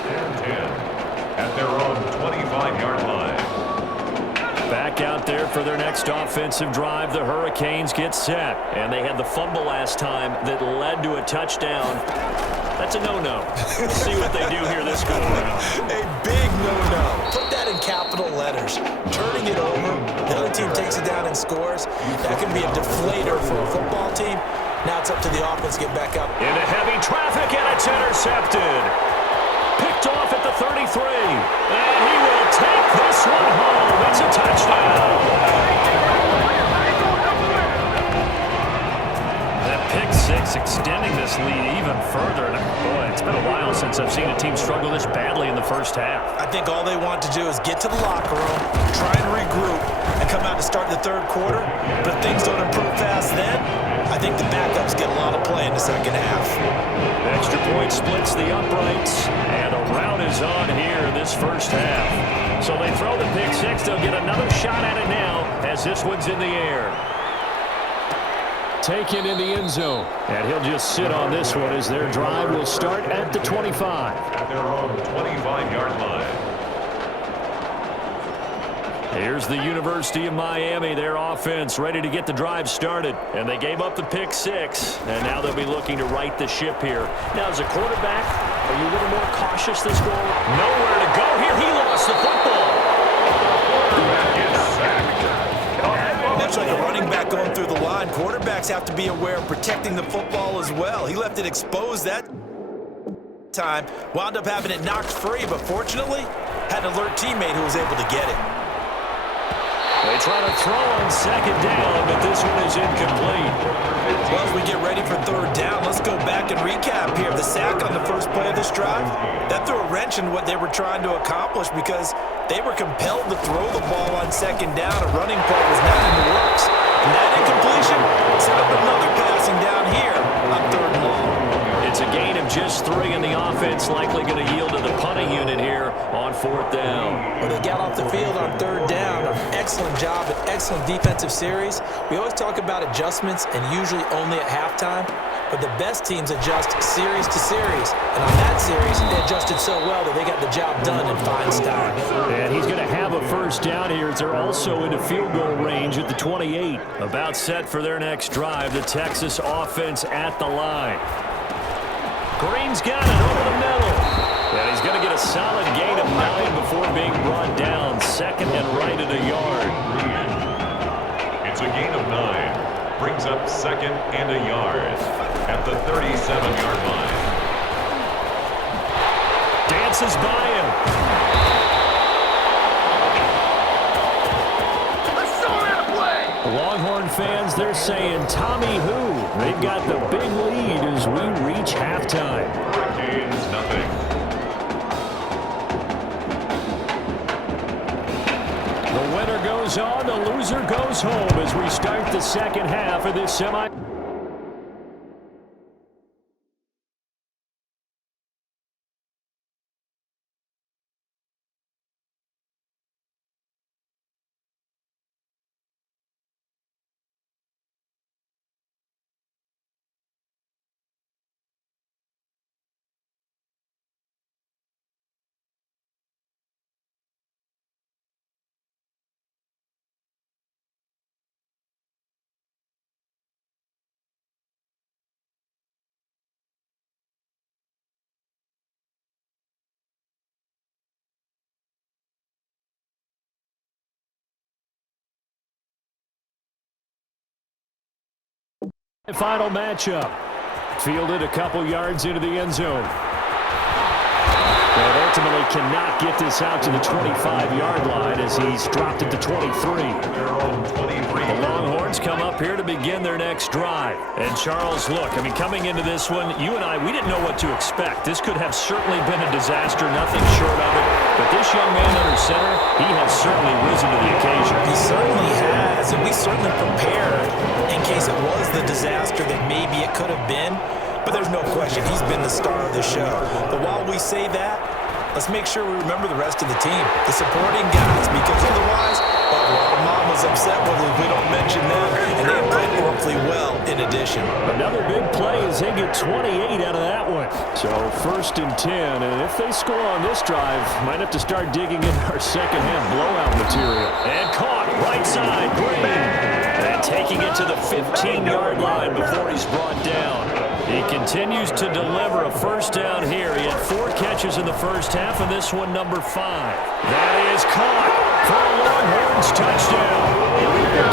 At their own 25-yard line. Back out there for their next offensive drive. The Hurricanes get set. And they had the fumble last time that led to a touchdown. That's a no-no. We'll see what they do here this go around. A big no-no. Put that in capital letters. Turning it over, the other team takes it down and scores. That can be a deflator for a football team. Now it's up to the offense to get back up. Into heavy traffic, and it's intercepted. Picked off at the 33. And he will take this one home. It's a touchdown. That pick six extending this lead even further. Boy, it's been a while since I've seen a team struggle this badly in the first half. I think all they want to do is get to the locker room, try and regroup, and come out to start the third quarter. But if things don't improve fast then, I think the backups get a lot of play in the second half. Extra point splits the uprights, and a rout is on here in this first half. So they throw the pick six. They'll get another shot at it now as this one's in the air. Taken in the end zone, and he'll just sit on this one as their drive will start at the 25. At their own 25-yard line. Here's the University of Miami, their offense ready to get the drive started. And they gave up the pick six, and now they'll be looking to right the ship here. Now, as a quarterback, are you a little more cautious this goal? Nowhere to go here. He lost the football. Much like a running back going through the line, quarterbacks have to be aware of protecting the football as well. He left it exposed that time, wound up having it knocked free, but fortunately, had an alert teammate who was able to get it. They try to throw on second down, but this one is incomplete. Well, as we get ready for third down, let's go back and recap here. The sack on the first play of this drive, that threw a wrench in what they were trying to accomplish because they were compelled to throw the ball on second down. A running play was not in the works. And that incompletion set up another passing down here on third and long. It's a gain of just 3, and the offense likely going to yield to the punting unit here on fourth down. Well, they got off the field on third down. An excellent job, an excellent defensive series. We always talk about adjustments and usually only at halftime. but the best teams adjust series to series. And on that series, they adjusted so well that they got the job done in fine style. And he's going to have a first down here as they're also into field goal range at the 28. About set for their next drive, the Texas offense at the line. Green's got it over the middle. And he's going to get a solid gain of 9 before being brought down. Second and right at a yard. It's a gain of 9. Brings up second and a yard at the 37-yard line. Dances by him. Longhorn fans, they're saying Tommy who? They've got the big lead as we reach halftime. Hurricanes, nothing. The winner goes on, the loser goes home as we start the second half of this semi. Final matchup. Fielded a couple yards into the end zone. But ultimately cannot get this out to the 25-yard line as he's dropped it to 23. The Longhorns come up here to begin their next drive. And Charles, look, I mean, coming into this one, you and I, we didn't know what to expect. This could have certainly been a disaster, nothing short of it. But this young man under center, he has certainly risen to the occasion. He certainly has, and we certainly prepared in case it was the disaster that maybe it could have been. But there's no question he's been the star of the show. But while we say that, let's make sure we remember the rest of the team, the supporting guys, because otherwise, well, a lot of mama's upset with us if we don't mention them, and they have played awfully well in addition. Another big play as they get 28 out of that one. So first and 10, and if they score on this drive, might have to start digging in our second half blowout material. And caught right side, Green. And taking it to the 15-yard line before he's brought down. He continues to deliver a first down here. He had 4 catches in the first half, and this one number 5. That is caught for a Longhorns touchdown.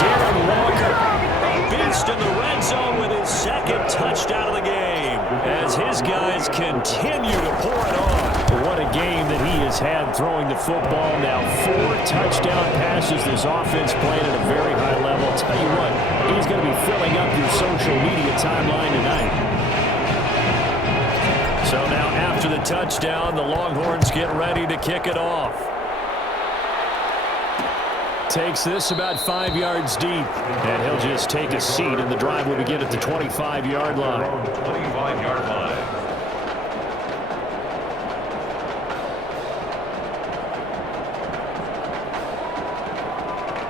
Darren Walker, a beast in the red zone with his second touchdown of the game as his guys continue to pour it on. What a game that he has had throwing the football. Now 4 touchdown passes. This offense playing at a very high level. I'll tell you what, he's going to be filling up your social media timeline tonight. So now after the touchdown, the Longhorns get ready to kick it off. Takes this about 5 yards deep, and he'll just take a seat, and the drive will begin at the 25-yard line. 25-yard line.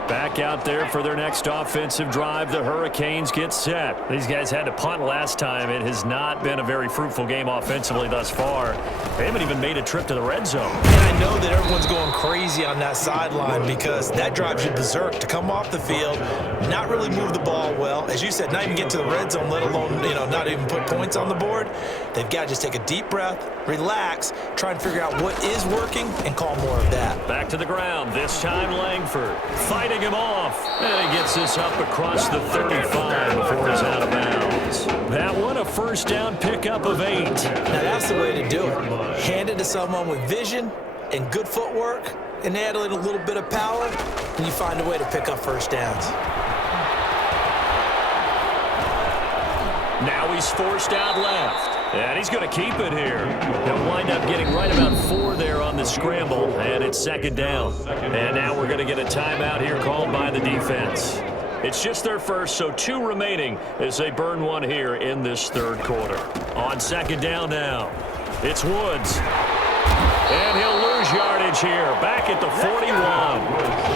Back out there for their next offensive drive. The Hurricanes get set. These guys had to punt last time. It has not been a very fruitful game offensively thus far. They haven't even made a trip to the red zone. And I know that everyone's going crazy on that sideline because that drives you berserk to come off the field, not really move the ball well. As you said, not even get to the red zone, let alone, not even put points on the board. They've got to just take a deep breath, relax, try and figure out what is working, and call more of that. Back to the ground. This time Langford fighting him off. And he gets this up across the 35 before he's out of bounds. That one a first down pickup of 8. Now that's the way to do it. Hand it to someone with vision and good footwork and add a little bit of power, and you find a way to pick up first downs. Now he's forced out left. And he's going to keep it here. He'll wind up getting right about 4 there on the scramble, and it's second down. And now we're going to get a timeout here called by the defense. It's just their first, so 2 remaining as they burn one here in this third quarter. On second down now, it's Woods. And he'll lose yardage here, back at the 41.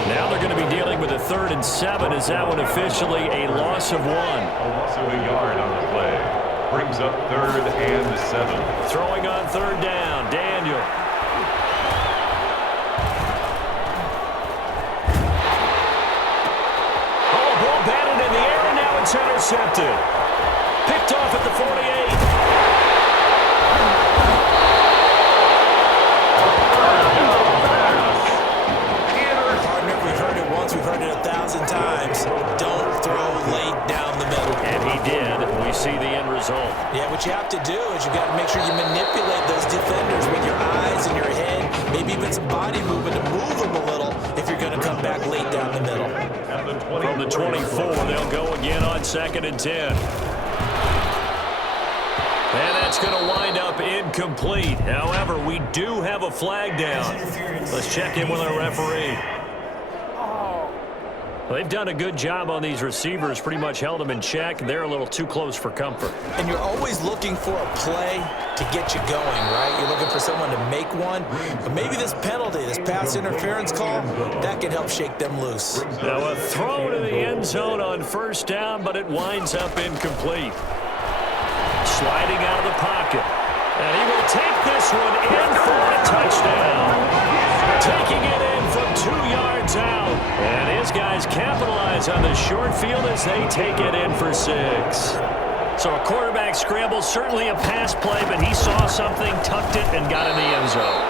Now they're going to be dealing with a 3rd and 7. Is that one officially a loss of 1? A loss of a yard on the play. Brings up 3rd and 7. Throwing on 3rd down, Daniel. Oh, ball batted in the air, and now it's intercepted. Picked off at the 48. Partner, we've heard it once, we've heard it 1,000 times. Don't throw late down the middle. And he did. We see the end result. Yeah, what you have to do is you got to make sure you manipulate those defenders with your eyes and your head, maybe even some body movement to move them a little if you're going to come back late down the middle. From the 24, they'll go again on 2nd and 10. And that's going to wind up incomplete. However, we do have a flag down. Let's check in with our referee. Well, they've done a good job on these receivers, pretty much held them in check. They're a little too close for comfort. And you're always looking for a play to get you going, right? You're looking for someone to make one. But maybe this penalty, this pass interference call, that can help shake them loose. Now a throw to the end zone on 1st down, but it winds up incomplete. Sliding out of the pocket. And he will take this one in for a touchdown. Taking it in from 2 yards out. And his guys capitalize on the short field as they take it in for 6. So a quarterback scramble, certainly a pass play, but he saw something, tucked it, and got in the end zone.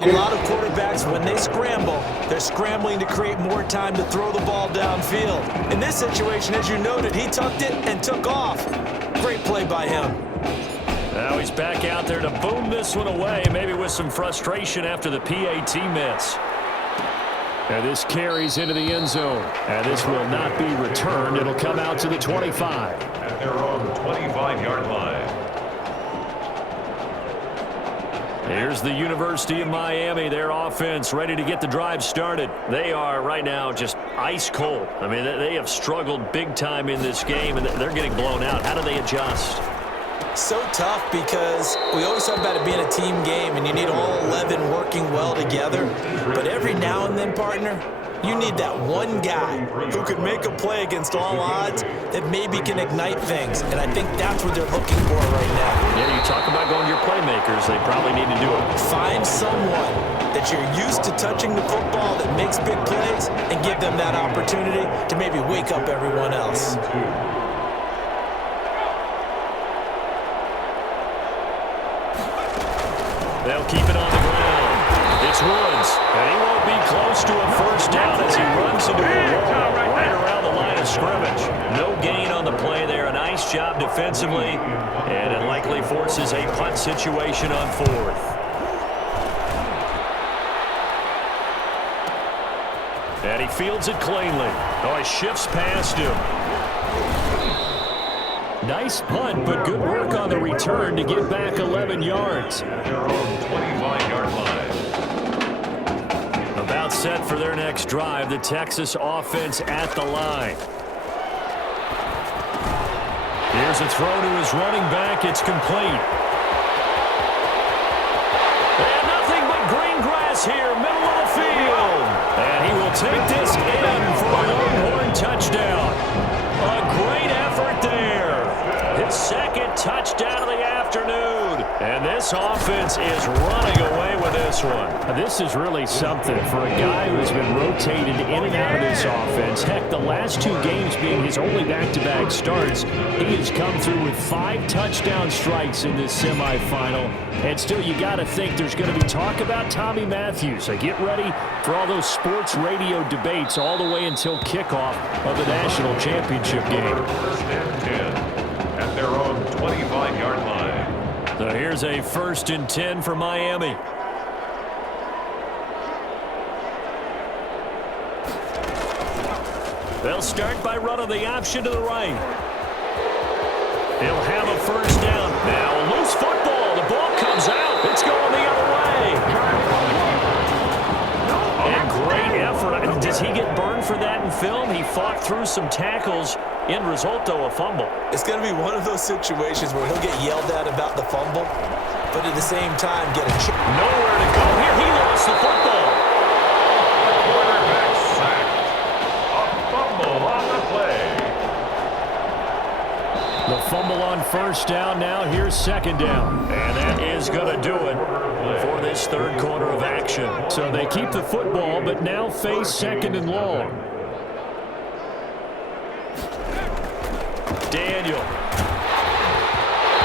A lot of quarterbacks, when they scramble, they're scrambling to create more time to throw the ball downfield. In this situation, as you noted, he tucked it and took off. Great play by him. Now he's back out there to boom this one away, maybe with some frustration after the PAT miss. And this carries into the end zone. And this will not be returned. It'll come out to the 25. At their own 25-yard line. Here's the University of Miami, their offense ready to get the drive started. They are right now just ice cold. I mean, they have struggled big time in this game, and they're getting blown out. How do they adjust? So tough because we always talk about it being a team game, and you need all 11 working well together. But every now and then, partner, you need that one guy who could make a play against all odds that maybe can ignite things. And I think that's what they're looking for right now. Yeah, you talk about going to your playmakers. They probably need to do it. Find someone that you're used to touching the football that makes big plays and give them that opportunity to maybe wake up everyone else. They'll keep it on the ground. It's Woods, and he won't be close to a 1st down as he runs into a wall right around the line of scrimmage. No gain on the play there. A nice job defensively, and it likely forces a punt situation on 4th. And he fields it cleanly. Oh, he shifts past him. Nice punt, but good work on the return to get back 11 yards. Their own 25-yard line. About set for their next drive, the Texas offense at the line. Here's a throw to his running back. It's complete. And nothing but green grass here, middle of the field. And he will take this in for a Longhorn touchdown. A great effort there. His 2nd touchdown of the afternoon. And this offense is running away with this one. This is really something for a guy who has been rotated in and out of this offense. Heck, the last 2 games being his only back-to-back starts, he has come through with 5 touchdown strikes in this semifinal. And still, you got to think there's going to be talk about Tommy Matthews. So get ready for all those sports radio debates all the way until kickoff of the national championship game. 1st and 10. At their own 25-yard line. So here's a 1st and 10 for Miami. They'll start by running the option to the right. He'll have a 1st down. Now a loose football. The ball comes out. It's going the other way. And great effort. Does he get burned for that in film? He fought through some tackles. End result, though, a fumble. It's going to be one of those situations where he'll get yelled at about the fumble, but at the same time get a chip. Nowhere to go here. He lost the football. Quarterback sacked. A fumble on the play. The fumble first down now. Here's second down. And that is going to do it for this third quarter of action. So they keep the football, but now face second and long. Daniel.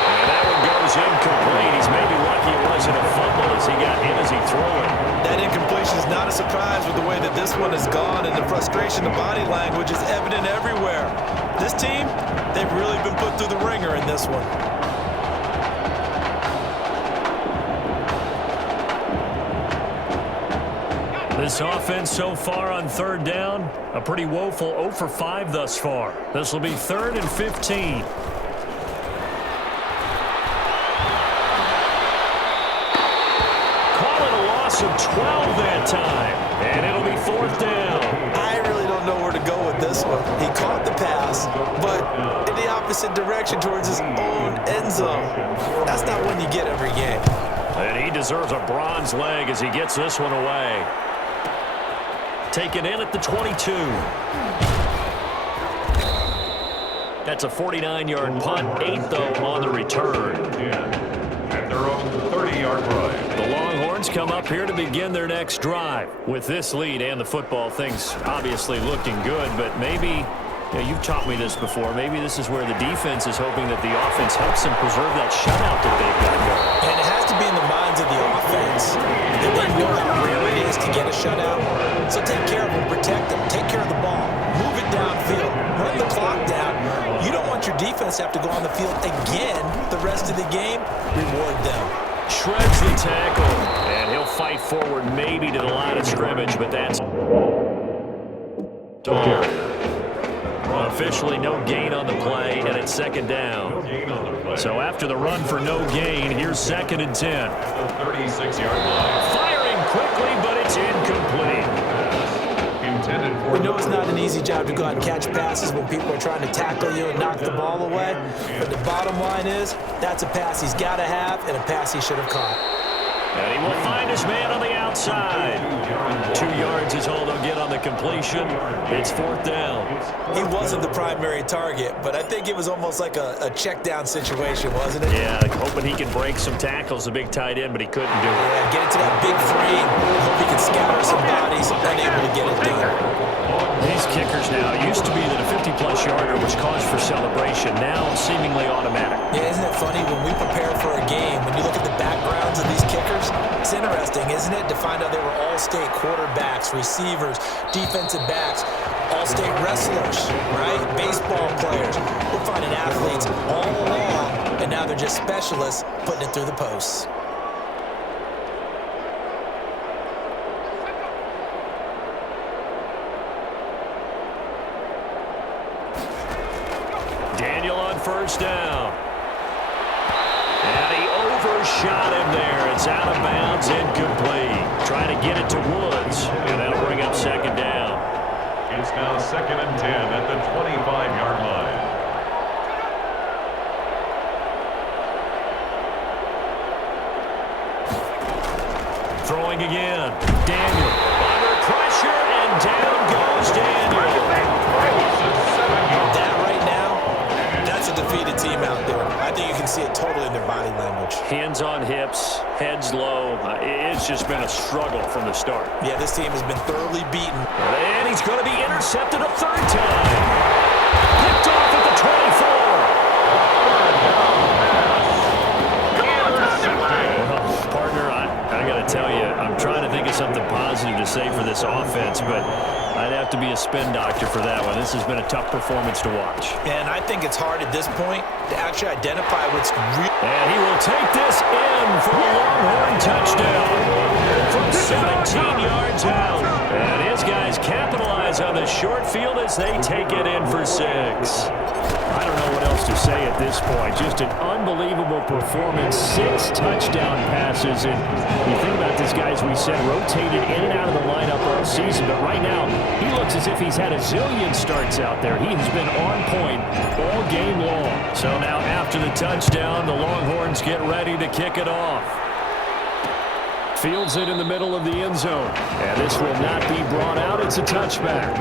And that one goes incomplete. He's maybe lucky it wasn't a fumble as he got hit as he threw it. That incompletion is not a surprise with the way that this one has gone, and the frustration, the body language is evident everywhere. This team, they've really been put through the ringer in this one. This offense so far on third down, a pretty woeful 0 for 5 thus far. This will be 3rd and 15. Call it a loss of 12 that time, and it'll be 4th down. I really don't know where to go with this one. He caught the pass, but in the opposite direction towards his own end zone. That's not one you get every game. And he deserves a bronze leg as he gets this one away. Taken in at the 22. That's a 49-yard punt, 8 though on the return. At their own 30-yard line. The Longhorns come up here to begin their next drive. With this lead and the football, things obviously looking good, but maybe, you've taught me this before, maybe this is where the defense is hoping that the offense helps them preserve that shutout that they've got going. And it has to be in the minds of the offense that they know how rare it is to get a shutout. So take care of them, protect them, take care of the ball, move it downfield, run the clock down. You don't want your defense to have to go on the field again the rest of the game. Reward them. Shreds the tackle, and he'll fight forward maybe to the line of scrimmage, but that's all. Officially no gain on the play, and it's second down. So after the run for no gain, here's 2nd and 10. 36-yard line. Firing quickly, but it's incomplete. We know it's not an easy job to go out and catch passes when people are trying to tackle you and knock the ball away. But the bottom line is, that's a pass he's got to have and a pass he should have caught. And he will find his man on the outside. 2 yards is all they'll get on the completion. It's 4th down. He wasn't the primary target, but I think it was almost like a check down situation, wasn't it? Yeah, hoping he can break some tackles, a big tight end, but he couldn't do it. Yeah, get it to that big frame. Hope he can scatter some bodies, unable to get it done. These kickers now, it used to be that a 50-plus yarder was cause for celebration, now seemingly automatic. Yeah, isn't it funny when we prepare for a game, when you look at the backgrounds of these kickers, it's interesting, isn't it, to find out they were all-state quarterbacks, receivers, defensive backs, all-state wrestlers, right? Baseball players. We're finding athletes all along, and now they're just specialists putting it through the posts. Daniel on first down. And he overshot him there. It's out of bounds, incomplete. Trying to get it to Woods, and that'll bring up second down. It's now 2nd and 10 at the 25-yard line. Throwing again. Daniel under pressure, and down goes Daniel. That right now, that's a defeated team out there. I think you can see it totally in their body language. Hands on hips, heads low. It's just been a struggle from the start. Yeah, this team has been thoroughly beaten. And he's going to be intercepted a 3rd time. Picked off at the 24. Well, partner, I got to tell you, I'm trying to think of something positive to say for this offense, but I'd have to be a spin doctor for that one. This has been a tough performance to watch. And I think it's hard at this point to actually identify what's real. And he will take this in for a Longhorn touchdown from 17 yards out. And his guys capitalize on the short field as they take it in for 6. I don't know what else to say at this point. Just an unbelievable performance. 6 touchdown passes. And you think about this guy, as we said, rotated in and out of the lineup all season. But right now, he looks as if he's had a zillion starts out there. He has been on point all game long. So now after the touchdown, the Longhorns get ready to kick it off. Fields it in the middle of the end zone. And this will not be brought out. It's a touchback.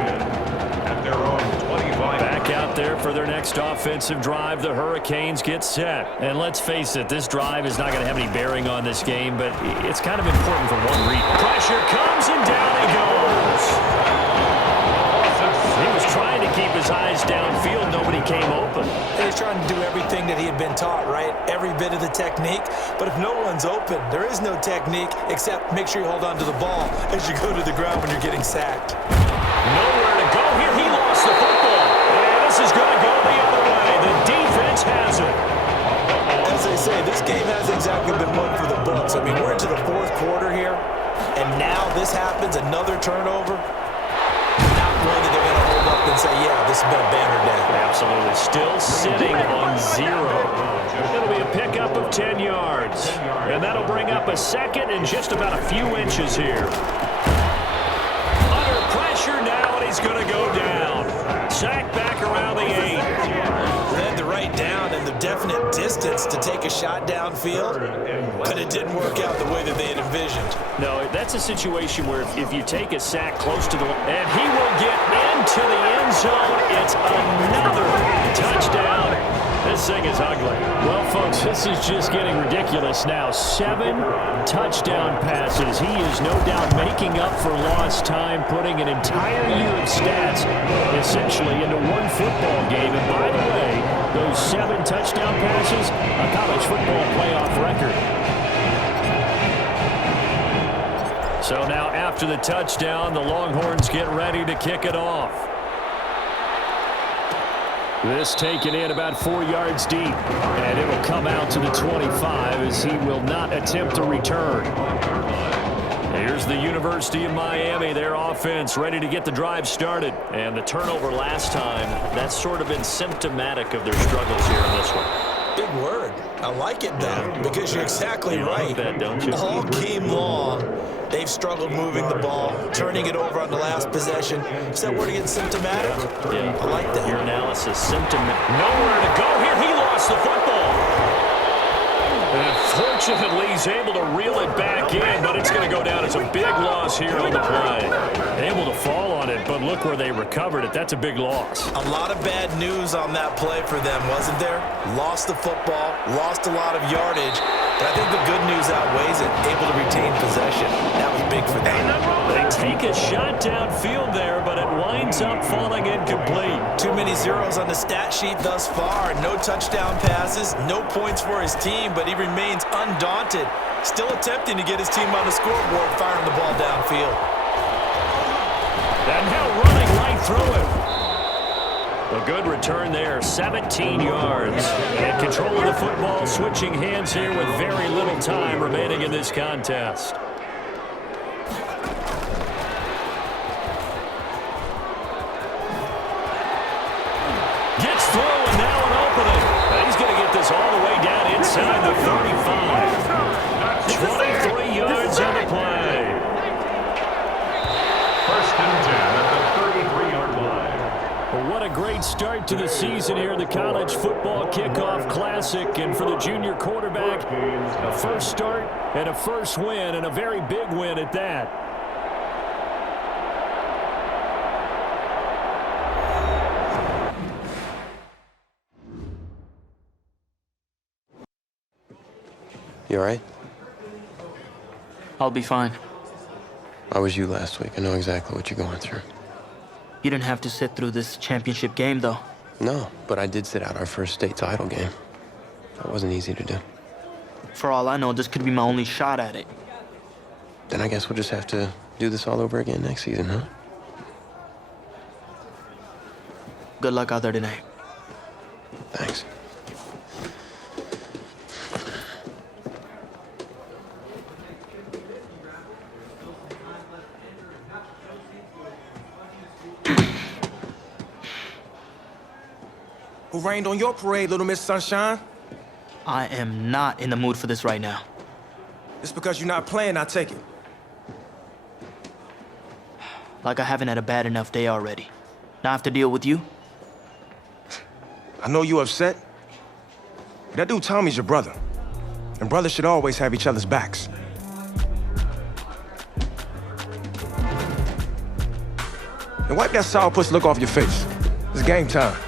At their own 25. Back out there for their next offensive drive. The Hurricanes get set. And let's face it, this drive is not going to have any bearing on this game, but it's kind of important for one reason. Pressure comes and down he goes. He was trying to keep his eyes downfield. Nobody came open. He was trying to do everything that he had been taught, right? Every bit of the technique. But if no one's open, there is no technique except make sure you hold on to the ball as you go to the ground when you're getting sacked. Nowhere to go here. He lost the football. And this is going to go the other way. The defense has it. As they say, this game hasn't exactly been one for the books. I mean, we're into the fourth quarter here, and now this happens, another turnover. Not one that they're going to hold up and say, yeah, this has been a banner day. Absolutely. Still sitting on 0. It'll be a pickup of 10 yards. And that'll bring up a second and just about a few inches here. Under pressure now, and he's going to go down. Sacked back around the 8. They had the right down and the definite distance to take a shot downfield, but it didn't work out the way that they had envisioned. No, that's a situation where if you take a sack close to the line, and he will get into the end zone. It's another touchdown. This thing is ugly. Well, folks, this is just getting ridiculous now. 7 touchdown passes. He is no doubt making up for lost time, putting an entire year of stats essentially into one football game. And by the way, those 7 touchdown passes, a college football playoff record. So now after the touchdown, the Longhorns get ready to kick it off. This taken in about 4 yards deep, and it will come out to the 25 as he will not attempt to return. Here's the University of Miami, their offense ready to get the drive started. And the turnover last time, that's sort of been symptomatic of their struggles here in this one. Big word. I like it, though, because you're exactly right. Like that, don't you? All game long, they've struggled moving the ball, turning it over on the last possession. Is that word again, symptomatic? Yeah. I like that. Your analysis, symptomatic. Nowhere to go here. He lost the football. And fortunately, he's able to reel it back in, but it's going to go down as a big loss here on the play. Able to fall on it, but look where they recovered it. That's a big loss. A lot of bad news on that play for them, wasn't there? Lost the football, lost a lot of yardage, but I think the good news outweighs it. Able to retain possession. That was big for them. They take a shot downfield there, but it winds up falling incomplete. Too many zeros on the stat sheet thus far. No touchdown passes, no points for his team, but he remains undaunted. Still attempting to get his team on the scoreboard, firing the ball downfield. And now running right through it. A good return there, 17 yards. And control of the football, switching hands here with very little time remaining in this contest. Gets through, and now an opening. And he's going to get this all the way down inside the 35. 23 yards on the play. First and 10 at the 33-yard line. Well, what a great start to the season here, the College Football Kickoff Classic. And for the junior quarterback, a first start and a first win, and a very big win at that. You all right? I'll be fine. I was you last week. I know exactly what you're going through. You didn't have to sit through this championship game, though. No, but I did sit out our first state title game. That wasn't easy to do. For all I know, this could be my only shot at it. Then I guess we'll just have to do this all over again next season, huh? Good luck out there tonight. Thanks. Who rained on your parade, Little Miss Sunshine? I am not in the mood for this right now. It's because you're not playing, I take it. Like I haven't had a bad enough day already. Now I have to deal with you? I know you're upset. But that dude Tommy's your brother. And brothers should always have each other's backs. And wipe that sourpuss look off your face. It's game time.